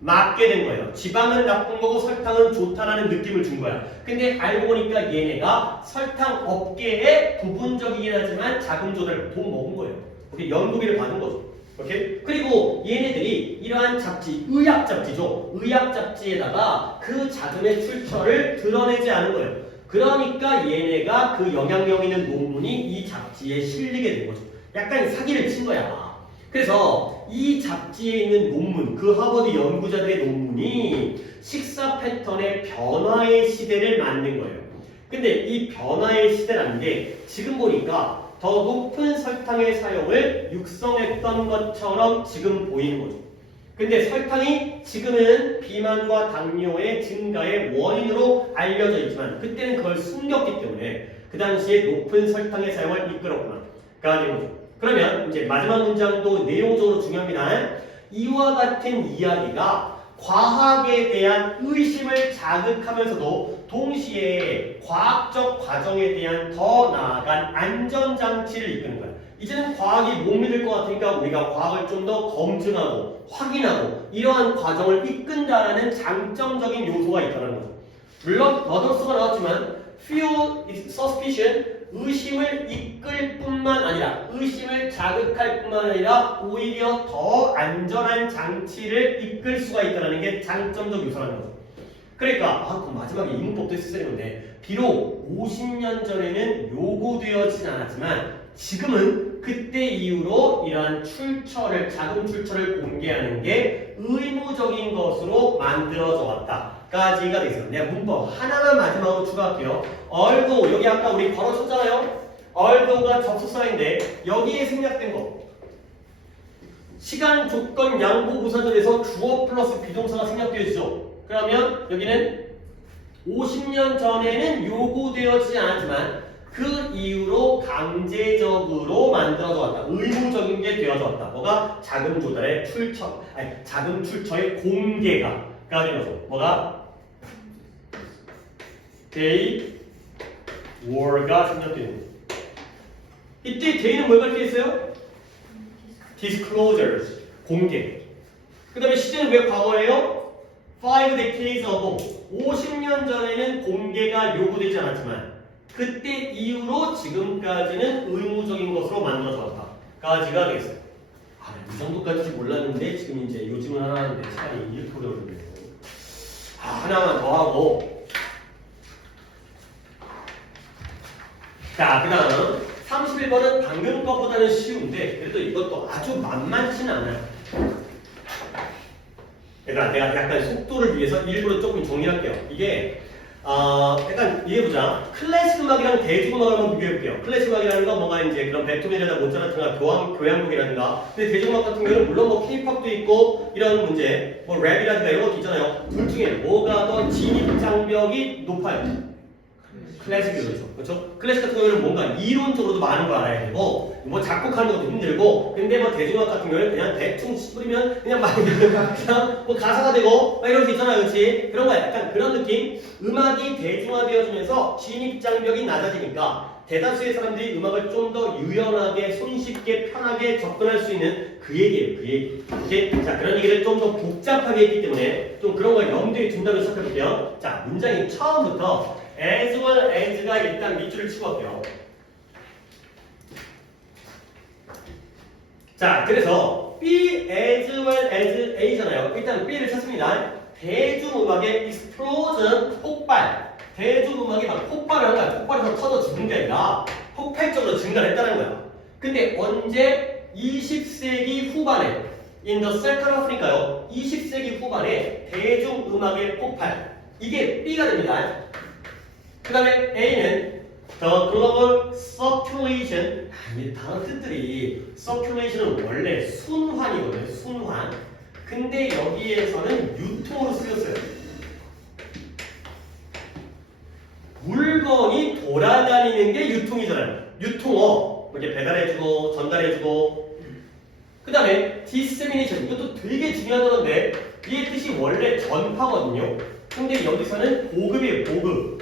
막게 된 거예요. 지방은 나쁜 거고 설탕은 좋다라는 느낌을 준 거야. 근데 알고 보니까 얘네가 설탕 업계에 부분적이긴 하지만 자금 조달 돈 먹은 거예요. 연구비를 받은 거죠. 오케이? 그리고 얘네들이 이러한 잡지, 의학 잡지죠. 의학 잡지에다가 그 자금의 출처를 드러내지 않은 거예요. 그러니까 얘네가 그 영향력 있는 논문이 이 잡지에 실리게 된 거죠. 약간 사기를 친 거야. 그래서 이 잡지에 있는 논문, 그 하버드 연구자들의 논문이 식사 패턴의 변화의 시대를 만든 거예요. 근데 이 변화의 시대라는 게 지금 보니까 더 높은 설탕의 사용을 육성했던 것처럼 지금 보이는 거죠. 근데 설탕이 지금은 비만과 당뇨의 증가의 원인으로 알려져 있지만 그때는 그걸 숨겼기 때문에 그 당시에 높은 설탕의 사용을 이끌었구나. 가 되는 거죠. 그러면 이제 마지막 문장도 내용적으로 중요합니다. 이와 같은 이야기가 과학에 대한 의심을 자극하면서도 동시에 과학적 과정에 대한 더 나아간 안전장치를 이끄는 거야. 이제는 과학이 못 믿을 것 같으니까 우리가 과학을 좀 더 검증하고 확인하고 이러한 과정을 이끈다라는 장점적인 요소가 있다는 거죠. 물론 머더스가 나왔지만 fear suspicion 의심을 이끌 뿐만 아니라 의심을 자극할 뿐만 아니라 오히려 더 안전한 장치를 이끌 수가 있다는 게 장점적 요소라는 거죠. 그러니까 그 마지막에 이문법도 했었어야 되는데 비록 50년 전에는 요구되어지진 않았지만 지금은 그때 이후로 이러한 출처를 자금 출처를 공개하는 게 의무적인 것으로 만들어져 왔다까지가 되겠습니다. 내가 문법 하나만 마지막으로 추가할게요. although 여기 아까 우리 바로 썼잖아요. although가 접속사인데 여기에 생략된 거 시간 조건 양보 부사절에서 주어 플러스 비동사가 생략되어 있죠. 그러면 여기는 50년 전에는 요구되어지지 않았지만 그 이후로 강제적으로 만들어져 왔다. 의무적인 게 되어져 왔다. 뭐가? 자금 조달의 출처, 자금 출처의 공개가 되는 거죠. 뭐가? They were가 생략되는 거죠. 이때 they는 뭘 가리키겠어요? disclosures, 공개. 그 다음에 시제는 왜 과거예요? 5 decades ago, 50년 전에는 공개가 요구되지 않았지만 그때 이후로 지금까지는 의무적인 것으로 만들어져 왔다. 까지가 되겠어요. 이 정도까지 몰랐는데 지금 이제 요즘은 하나 하는데 시간이 이렇게 오래 걸리네요. 하나만 더 하고 자, 그 다음 31번은 방금 것보다는 쉬운데 그래도 이것도 아주 만만치는 않아요. 얘들아, 내가 약간 속도를 위해서 일부러 조금 정리할게요. 이게 약간 이해해보자. 클래식 음악이랑 대중음악을 한번 비교해볼게요. 클래식 음악이라는 건 뭔가 이제 그런 베토벤이라든가 모차르트나 교향곡이라든가 근데 대중음악 같은 경우는 물론 뭐 K-팝도 있고 이런 문제 뭐 랩이라든가 이런 것도 있잖아요. 둘 중에 뭐가 더 진입장벽이 높아요? 클래식이 그렇죠. 클래식 같은 경우는 뭔가 이론적으로도 많은 걸 알아야 되고 뭐 작곡하는 것도 힘들고 근데 뭐 대중음악 같은 경우는 그냥 대충 뿌리면 그냥 막 그냥 뭐 가사가 되고 막 이런 게 있잖아요. 그렇지? 그런 거 약간 그런 느낌. 음악이 대중화되어지면서 진입장벽이 낮아지니까 대다수의 사람들이 음악을 좀 더 유연하게 손쉽게 편하게 접근할 수 있는 그 얘기예요. 그 얘기. 오케이? 자, 그런 얘기를 좀 더 복잡하게 했기 때문에 좀 그런 걸 염두에 둔다고 시작해볼게요. 자, 문장이 처음부터 as well as가 일단 밑줄을 치고 갈게요. 자, 그래서 B as well as A잖아요. 일단 B를 찾습니다. 대중음악의 explosion, 폭발. 대중음악이 막 폭발을 하는 거야. 폭발해서 터져 죽는 게 아니라 폭발적으로 증가를 했다는 거야. 근데 언제? 20세기 후반에 in the second half니까요. 20세기 후반에 대중음악의 폭발. 이게 B가 됩니다. 그 다음에 A는 the global circulation. 이 단어 뜻들이 circulation은 원래 순환이거든요. 순환. 근데 여기에서는 유통으로 쓰였어요. 물건이 돌아다니는 게 유통이잖아요. 유통어. 이렇게 배달해주고 전달해주고. 그 다음에 dissemination. 이것도 되게 중요한 단어인데 이의 뜻이 원래 전파거든요. 근데 여기서는 보급이에요. 보급.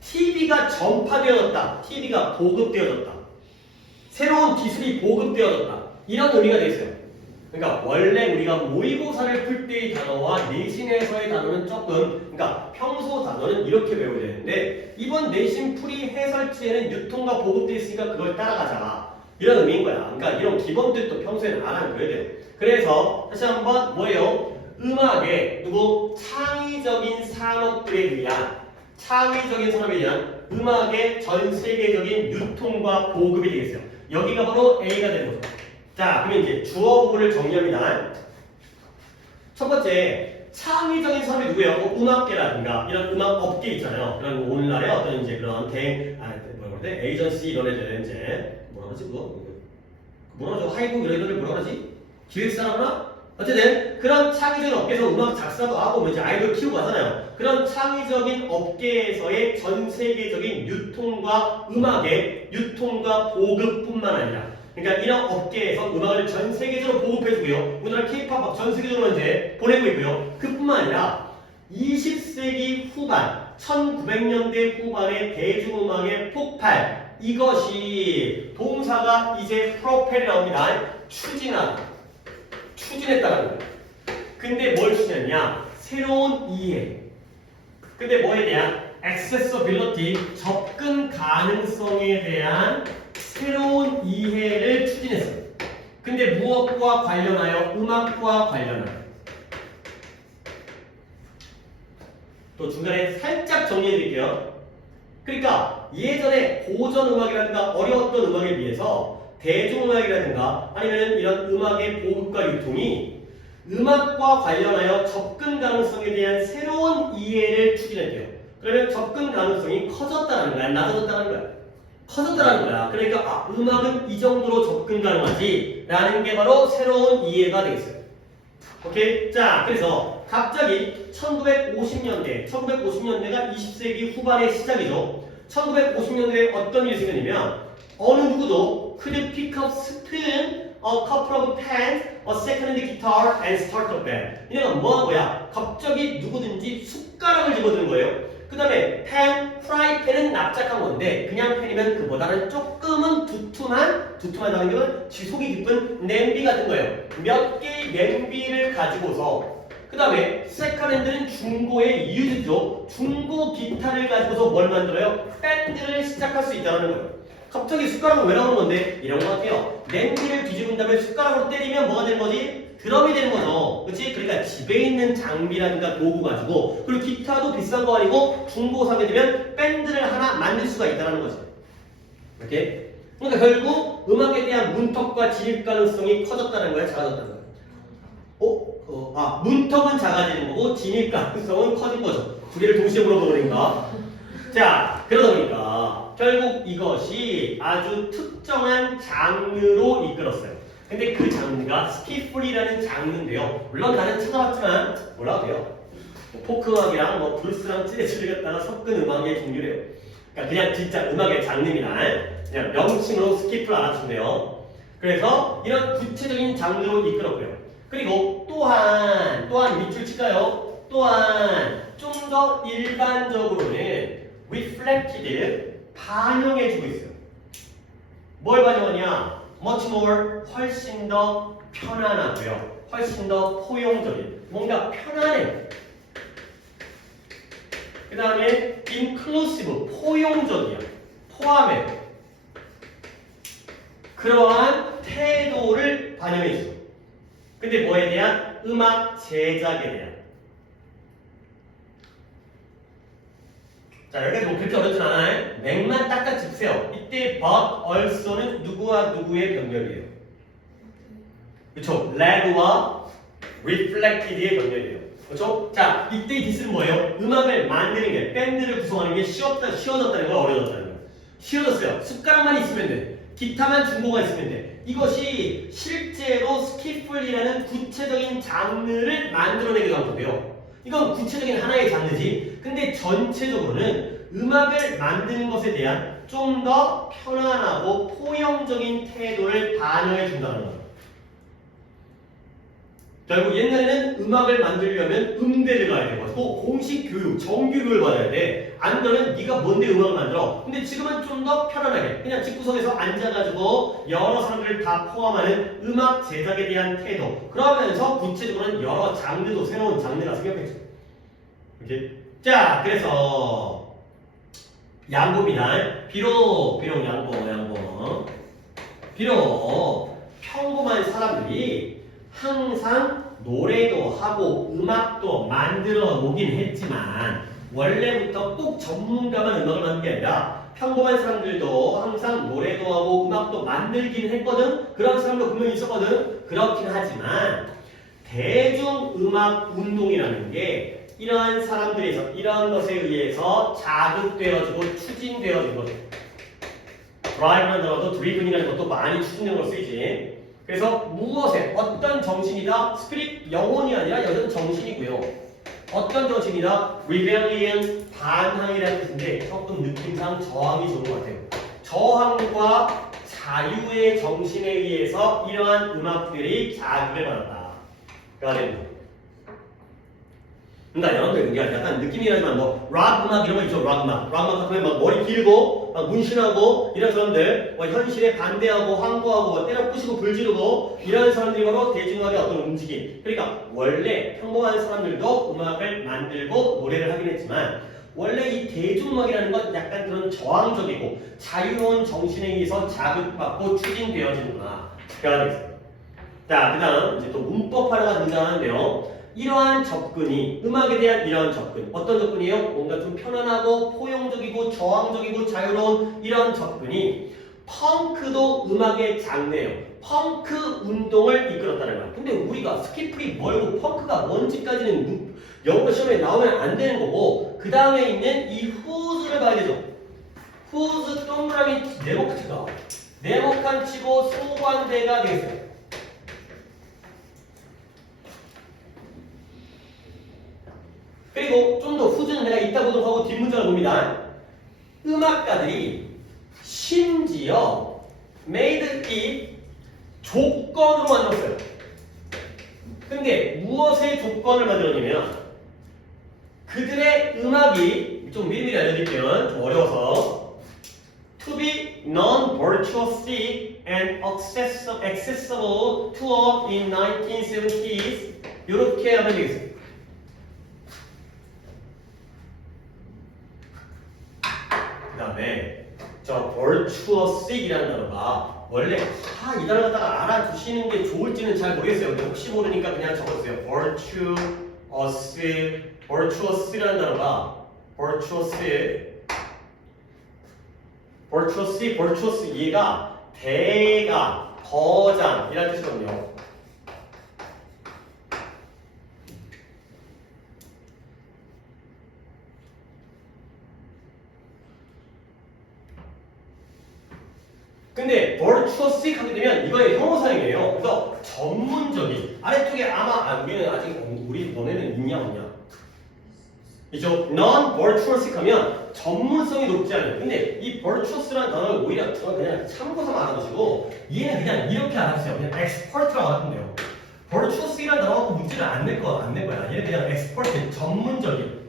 TV가 전파되어졌다. TV가 보급되어졌다. 새로운 기술이 보급되어졌다. 이런 의미가 되어 있어요. 그러니까 원래 우리가 모의고사를 풀 때의 단어와 내신에서의 단어는 조금 그러니까 평소 단어는 이렇게 배워야 되는데 이번 내신 풀이 해설지에는 유통과 보급되어 있으니까 그걸 따라가자. 이런 의미인 거야. 그러니까 이런 기본 뜻도 평소에는 알아줘야 돼요. 그래서 다시 한번 뭐예요? 음악의 창의적인 산업들에 의한 창의적인 산업에 의한 음악의 전 세계적인 유통과 보급이 되겠어요. 여기가 바로 A가 되는 거죠. 자, 그러면 이제 주어 부분을 정리합니다. 첫 번째, 창의적인 사람이 누구예요? 뭐 음악계라든가 이런 음악 업계 있잖아요. 그런 오늘날의 어떤 이제 그런 뭐라 그러지? 에이전시 이런 애들 이제 뭐라 그러지 그거? 뭐라 그러죠? 하이브 이런 애들을 뭐라 그러지? 기획사라거나? 어쨌든 그런 창의적인 업계에서 음악 작사도 하고 뭐 이제 아이돌 키우고 하잖아요. 그런 창의적인 업계에서의 전 세계적인 유통과 음악의 유통과 보급뿐만 아니라 그러니까 이런 업계에서 음악을 전 세계적으로 보급해주고요. 우리나라 K-pop 전 세계적으로 이제 보내고 있고요. 그뿐만 아니라 20세기 후반, 1900년대 후반의 대중음악의 폭발 이것이 동사가 이제 프로펠이 나옵니다. 추진했다는 거예요. 근데 뭘 추진했냐? 새로운 이해. 근데 뭐에 대한? accessibility, 접근 가능성에 대한 새로운 이해를 추진했어요. 근데 무엇과 관련하여? 음악과 관련하여. 또 중간에 살짝 정리해 드릴게요. 그러니까 예전에 고전 음악이라든가 어려웠던 음악에 비해서 대중음악이라든가 아니면 이런 음악의 보급과 유통이 음악과 관련하여 접근 가능성에 대한 새로운 이해를 추진했대요. 그러면 접근 가능성이 커졌다는 거야? 낮아졌다는 거야? 커졌다는 거야. 그러니까 음악은 이 정도로 접근 가능하지 라는 게 바로 새로운 이해가 되겠어요. 오케이? 자, 그래서 갑자기 1950년대가 20세기 후반의 시작이죠. 1950년대에 어떤 일이 생겼냐면 어느 누구도 couldn't pick up spoon, a couple of pens, a second guitar and start a band. 이네가 뭐 한 거야? 갑자기 누구든지 숟가락을 집어드는 거예요. 그 다음에 펜, 프라이팬은 납작한 건데 그냥 펜이면 그보다는 조금은 두툼하다는 건 지속이 깊은 냄비 같은 거예요. 몇 개의 냄비를 가지고서 그 다음에 세컨핸드는 중고의 유즈죠. 중고 기타를 가지고서 뭘 만들어요? 밴드를 시작할 수 있다는 거예요. 갑자기 숟가락을 왜 나오는 건데? 이런 거 같아요. 냄비를 뒤집은 다음에 숟가락으로 때리면 뭐가 되는 거지? 드럼이 되는 거죠. 그치? 그러니까 집에 있는 장비라든가 도구 가지고 그리고 기타도 비싼 거 아니고 중고 사게 되면 밴드를 하나 만들 수가 있다는 거죠. 이렇게? 그러니까 결국 음악에 대한 문턱과 진입 가능성이 커졌다는 거야? 작아졌다는 거야? 문턱은 작아지는 거고 진입 가능성은 커진 거죠. 두 개를 동시에 물어보니까. 자, 그러다 보니까 결국 이것이 아주 특정한 장르로 이끌었어요. 근데 그 장르가 스키플이라는 장르인데요. 물론 나는 찾아봤지만 뭐라고 해요? 포크음악이랑 뭐 블루스랑 재즈를 갖다가 섞은 음악의 종류래요. 그러니까 그냥 진짜 음악의 장르입니다. 그냥 명칭으로 스키플 알아주면 돼요. 그래서 이런 구체적인 장르로 이끌었고요. 그리고 또한 밑줄 칠까요? 또한 좀 더 일반적으로는 reflected, 반영해주고 있어요. 뭘 반영하냐? much more, 훨씬 더 편안하고요. 훨씬 더 포용적인, 뭔가 편안해요. 그 다음에 inclusive, 포용적이야. 포함해요. 그러한 태도를 반영해주죠. 근데 뭐에 대한? 음악 제작에 대한. 자, 여기까지 뭐 그렇게 어렵진 않아요. 맥만 딱딱 짚으세요. 이때 but also는 누구와 누구의 병렬이에요? 그쵸? led와 reflected의 병렬이에요. 그쵸? 자, 이때 이 디스는 뭐예요? 음악을 만드는 게, 밴드를 구성하는 게 쉬워졌다는 거야? 어려워졌다는 거야? 쉬워졌어요. 숟가락만 있으면 돼. 기타만 중고가 있으면 돼. 이것이 실제로 스키플이라는 구체적인 장르를 만들어내기도 한 건데요. 이건 구체적인 하나의 장르지. 근데 전체적으로는 음악을 만드는 것에 대한 좀 더 편안하고 포용적인 태도를 반영해 준다는 거예요. 결국 옛날에는 음악을 만들려면 음대를 가야 되고 공식 교육, 정규교육을 받아야 돼. 안 그러면 네가 뭔데 음악을 만들어? 근데 지금은 좀 더 편안하게 그냥 집구석에서 앉아가지고 여러 사람들을 다 포함하는 음악 제작에 대한 태도. 그러면서 구체적으로는 여러 장르도 새로운 장르가 생겨있죠. 이렇게. 자, 그래서 양보입니다. 비록 양보. 비록 평범한 사람들이 항상 노래도 하고 음악도 만들어 오긴 했지만 원래부터 꼭 전문가만 음악을 만든 게 아니라 평범한 사람들도 항상 노래도 하고 음악도 만들긴 했거든. 그런 사람도 분명히 있었거든. 그렇긴 하지만 대중음악 운동이라는 게 이러한 사람들에서 이러한 것에 의해서 자극되어지고 추진되어지고 드라이브라는 단어도 드리븐이라는 것도 많이 추진되는 걸 쓰이지. 그래서 무엇에 어떤 정신이다 스피릿 영혼이 아니라 여전 정신이고요. 어떤 정신이다 rebellion 반항이라는 뜻인데 조금 느낌상 저항이 좋은 것 같아요. 저항과 자유의 정신에 의해서 이러한 음악들이 자극을 받았다. 가 됩니다. 그러니까 여러분들 이게 약간 느낌이 나지만 락 음악 이런 거 있죠. 락 음악 같으면 막 머리 길고 막 문신하고 이런 사람들 현실에 반대하고 항거하고 때려 부시고 불지르고 이런 사람들이 바로 대중음악의 어떤 움직임. 그러니까 원래 평범한 사람들도 음악을 만들고 노래를 하긴 했지만 원래 이 대중음악이라는 건 약간 그런 저항적이고 자유로운 정신에 의해서 자극받고 추진되어지는구나. 자, 그 다음 이제 또 문법 하나가 등장하는데요. 이러한 접근이 음악에 대한 이러한 접근 어떤 접근이에요? 뭔가 좀 편안하고 포용적이고 저항적이고 자유로운 이런 접근이 펑크도 음악의 장르예요. 펑크 운동을 이끌었다는 거야. 근데 우리가 스키플이 뭘고 펑크가 뭔지까지는 영어 시험에 나오면 안 되는 거고 그 다음에 있는 이 후즈를 봐야 되죠. 후즈 동그라미 네모칸치가 네모칸치고 소관대가 되겠어요. 그리고 좀 더 후즈는 내가 이따 보도록 하고 뒷문장을 봅니다. 음악가들이 심지어 made it 조건으로 만들었어요. 근데 무엇의 조건을 만들었냐면 그들의 음악이 좀 미리미리 알려드릴게요. 좀 어려워서 to be non-virtuosic and accessible to all in 1970s 이렇게 하면 되겠어요. 그 다음에 저 virtuosic이라는 단어가 원래 이 단어 갖다가 알아두시는 게 좋을지는 잘 모르겠어요. 근데 혹시 모르니까 그냥 적어주세요. virtuous라는 단어가 virtuous 얘가 대가 거장이라는 뜻이거든요. 근데 virtuosic 하게 되면 이거의 형용사형이에요. 그래서 전문적인 아래쪽에 아마 우리는 아직 우리 너네는 있냐 없냐? 이죠? non-virtuosic 하면 전문성이 높지 않아요. 근데 이 virtuous라는 단어를 오히려 그냥 참고서만 알아두시고 얘는 그냥 이렇게 알아주세요. 그냥 expert라고 알아두면 돼요. virtuous이라는 단어가 꼭 묻지를 않을 거야. 얘는 그냥 expert, 전문적인.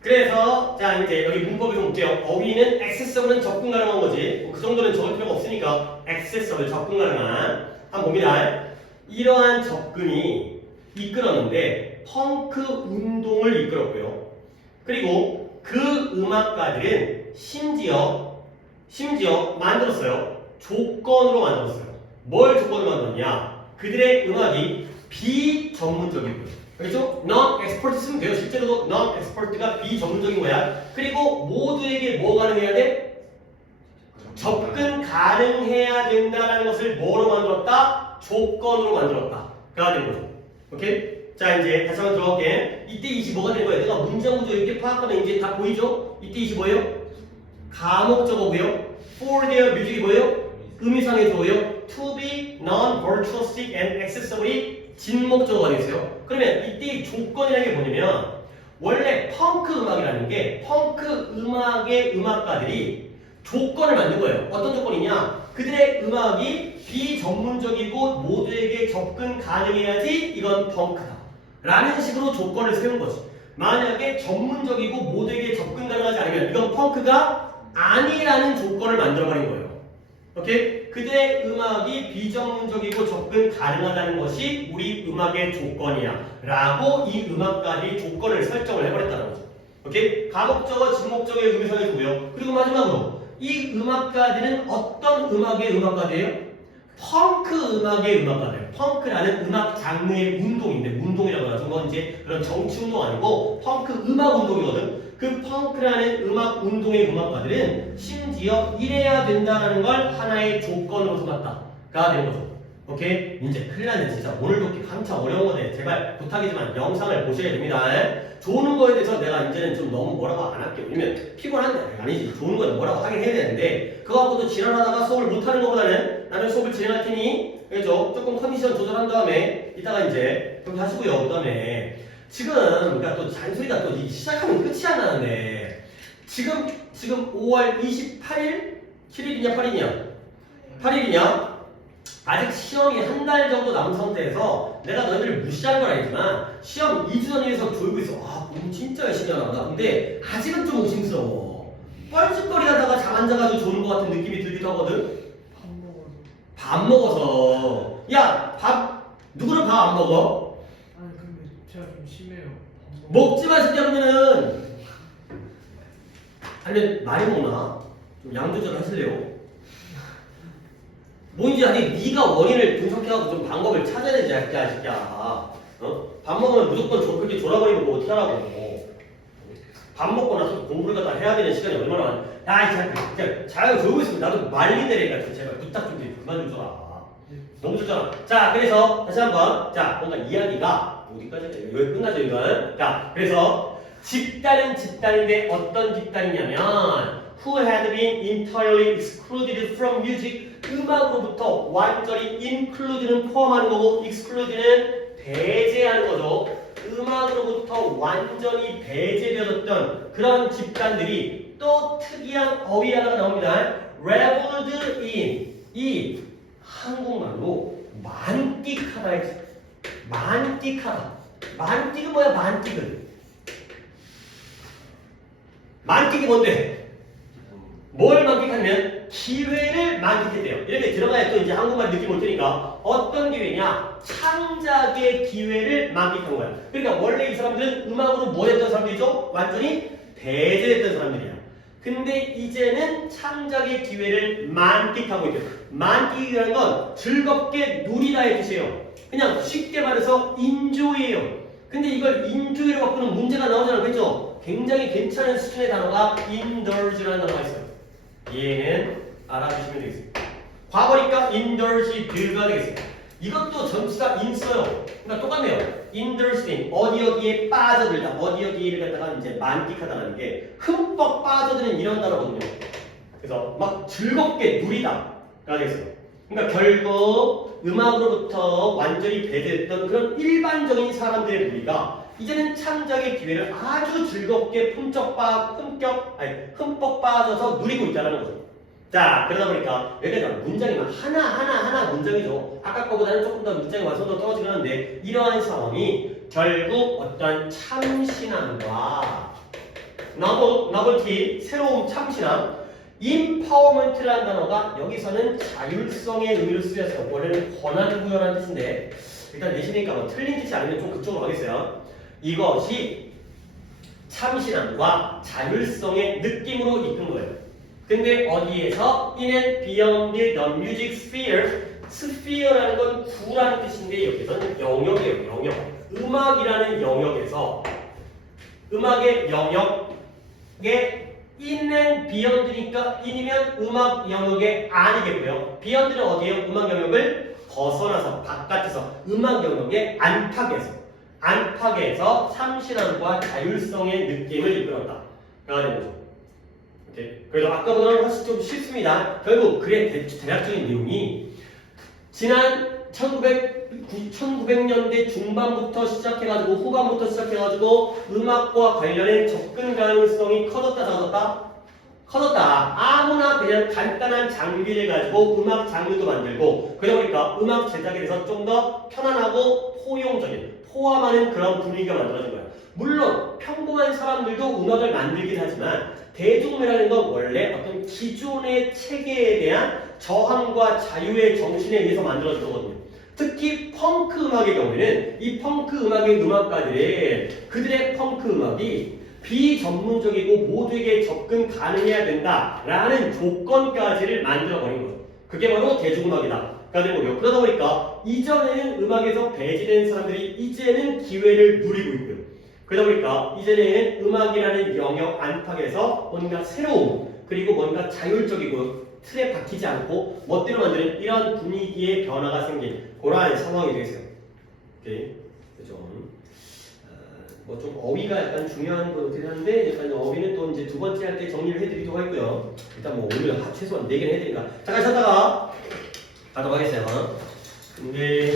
그래서 자 이제 여기 문법을 좀 볼게요. 어휘는 accessible은 접근 가능한 거지. 그 정도는 적을 필요가 없으니까 accessible 접근 가능한. 한번 봅니다. 이러한 접근이 이끌었는데 펑크 운동을 이끌었고요. 그리고 그 음악가들은 심지어 만들었어요. 조건으로 만들었어요. 뭘 조건으로 만들었냐? 그들의 음악이 비전문적이고요. 그렇죠? non-expert 쓰면 돼요. 실제로도 non-expert가 비전문적인 거야. 그리고 모두에게 뭐 가능해야 돼? 접근 가능해야 된다는 것을 뭐로 만들었다? 조건으로 만들었다. 가 되는 거죠. 오케이? 자 이제 다시 한번 들어갈게. 이때 25가 된 거예요. 내가 문장 구조 이렇게 파악하면 이제 다 보이죠? 이때 25예요? 가목적어고요. for their music이 뭐예요? 의미상의 조예요. to be non-virtuosic and accessibly 진목적어가 되겠어요. 그러면 이때 조건이라는 게 뭐냐면 원래 펑크 음악이라는 게 펑크 음악의 음악가들이 조건을 만든 거예요. 어떤 조건이냐? 그들의 음악이 비전문적이고 모두에게 접근 가능해야지 이건 펑크다. 라는 식으로 조건을 세운 거지. 만약에 전문적이고 모두에게 접근 가능하지 않으면 이건 펑크가 아니라는 조건을 만들어버린 거예요. 오케이? 그들의 음악이 비전문적이고 접근 가능하다는 것이 우리 음악의 조건이야 라고 이 음악가들이 조건을 설정을 해버렸다는 거죠. 오케이? 가목적어, 진목적어의 의미상을 주고요. 그리고 마지막으로 이 음악가들은 어떤 음악의 음악가들이에요? 펑크 음악의 음악가들. 펑크라는 음악 장르의 운동인데 운동이라고 하죠. 그건 이제 그런 정치 운동 아니고 펑크 음악 운동이거든. 그 펑크라는 음악 운동의 음악가들은 심지어 이래야 된다는 걸 하나의 조건으로 삼았다가 되는 거죠. 오케이? 이제 큰일 났네 진짜. 오늘도 한참 어려운 거네. 제발 부탁이지만 영상을 보셔야 됩니다. 좋은 거에 대해서 내가 이제는 좀 너무 뭐라고 안 할게요. 왜냐면 피곤한데 아니지. 좋은 거는 뭐라고 하긴 해야 되는데 그거 갖고도 지랄하다가 수업을 못하는 것보다는 나는 수업을 진행할 테니 그죠? 조금 컨디션 조절한 다음에 이따가 이제 좀 하시고요. 그 다음에 지금 그러니까 또 잔소리가 또 시작하면 끝이 안 나는데 지금 5월 28일? 7일이냐 8일이냐? 8일이냐? 아직 시험이 한 달 정도 남은 상태에서 내가 너희들을 무시할 건 아니지만 시험 2주 전에서 졸고 있어. 아 공부 진짜 열심히 하나 보다. 근데 아직은 좀 의심스러워. 뻘짓거리 하다가 잠 안 자가지고 조는 것 같은 느낌이 들기도 하거든. 밥 먹어서. 야 밥 누구는 밥 안 먹어? 아니 근데 제가 좀 심해요. 먹지 마시자 그러면은. 아니 많이 먹나? 좀 양 조절 하실래요? 뭔지 아니 네가 원인을 분석해가지고 좀 방법을 찾아야 되지 자식야. 어? 밥 먹으면 무조건 그렇게 졸아버리면 뭐 어떻게 하라고. 밥 먹고 나서 공부를 갖다 해야 되는 시간이 얼마나 많아. 야 진짜 잘하고 졸고 있으면 나도 말리대니까 제발 부탁 좀 그만 좀 줘라. 너무 좋잖아. 자 그래서 다시 한번 자 뭔가 이야기가 어디까지 여기 끝나죠 이건. 자 그래서 집단인데 어떤 집단이냐면 who had been entirely excluded from music 음악으로부터 완전히 include는 포함하는 거고 exclude는 배제하는 거죠. 음악으로부터 완전히 배제되었던 그런 집단들이 또 특이한 어휘 하나가 나옵니다. reveled in 이 한국말로 만끽하다 했지. 만끽하다. 만끽은 뭐야 만끽은? 만끽이 뭔데? 뭘 만끽하냐면 기회를 만끽했대요. 이렇게 들어가야 또 이제 한국말 느낌 올 테니까 어떤 기회냐? 창작의 기회를 만끽한 거야. 그러니까 원래 이 사람들은 음악으로 뭐 했던 사람들이죠? 완전히 배제했던 사람들이야. 근데 이제는 창작의 기회를 만끽하고 있대요. 만끽이라는 건 즐겁게 누리다의 뜻이에요. 그냥 쉽게 말해서 인조이에요. 근데 이걸 인조이로 바꾸는 문제가 나오잖아요. 그렇죠? 굉장히 괜찮은 수준의 단어가 indulge라는 단어가 있어요. 얘는 알아주시면 되겠습니다. 과거니까 indulged가 되겠습니다. 이것도 전치가 인써요. 그러니까 똑같네요. indulging 어디에 빠져들다 어디를 갖다가 이제 만끽하다는 게 흠뻑 빠져드는 이런 단어거든요. 그래서 막 즐겁게 누리다가 되겠어요. 그러니까 결국 음악으로부터 완전히 배제했던 그런 일반적인 사람들의 무리가 이제는 창작의 기회를 아주 즐겁게 흠뻑 빠져서 누리고 있다는 거죠. 자, 그러다 보니까 여기가 문장이 하나 문장이죠. 아까 거보다는 조금 더 문장의 완성도가 떨어지긴 하는데 이러한 상황이 결국 어떤 참신함과 novelty, 새로운 참신함, empowerment라는 단어가 여기서는 자율성의 의미로 쓰였어요. 원래는 권한 부여라는 뜻인데 일단 내시니까 뭐 틀린 뜻이 아니면 좀 그쪽으로 가겠어요. 이것이 참신함과 자율성의 느낌으로 이끈 거예요. 근데 어디에서 in and beyond the music sphere, sphere라는 건 구라는 뜻인데 여기서는 영역이에요. 영역. 음악이라는 영역에서 음악의 영역에 in and beyond니까 in이면 음악 영역의 아니겠고요. beyond는 어디에요? 음악 영역을 벗어나서 바깥에서 음악 영역의 안팎에서 참신함과 자율성의 느낌을 이끌었다. 가 되는 거죠. 오케이. 그래서 아까보다는 훨씬 좀 쉽습니다. 결국 글의 대략적인 내용이 지난 1900년대 중반부터 시작해가지고 후반부터 시작해가지고 음악과 관련된 접근 가능성이 커졌다 작아졌다? 커졌다. 아무나 그냥 간단한 장비를 가지고 음악 장르도 만들고 그러다 보니까 음악 제작에 대해서 좀 더 편안하고 포함하는 그런 분위기가 만들어진 거야. 물론 평범한 사람들도 음악을 만들긴 하지만 대중음악이라는 건 원래 어떤 기존의 체계에 대한 저항과 자유의 정신에 의해서 만들어진 거거든요. 특히 펑크 음악의 경우에는 이 펑크 음악의 음악가들은 그들의 펑크 음악이 비전문적이고 모두에게 접근 가능해야 된다라는 조건까지를 만들어버린 거죠. 그게 바로 대중음악이다. 그러다 보니까 이전에는 음악에서 배제된 사람들이 이제는 기회를 누리고 있고요. 그러다 보니까 이제는 음악이라는 영역 안팎에서 뭔가 새로움 그리고 뭔가 자율적이고 틀에 박히지 않고 멋대로 만드는 이런 분위기의 변화가 생긴 그러한 상황이 되겠어요. 오케이. 좀 어휘가 약간 중요한 거긴 한데 약간 어휘는 또 이제 두 번째 할 때 정리를 해드리도록 하고요. 일단 뭐 오늘 최소한 4개는 해드리니까 잠깐 쉬었다가 가도록 하겠어요. 근데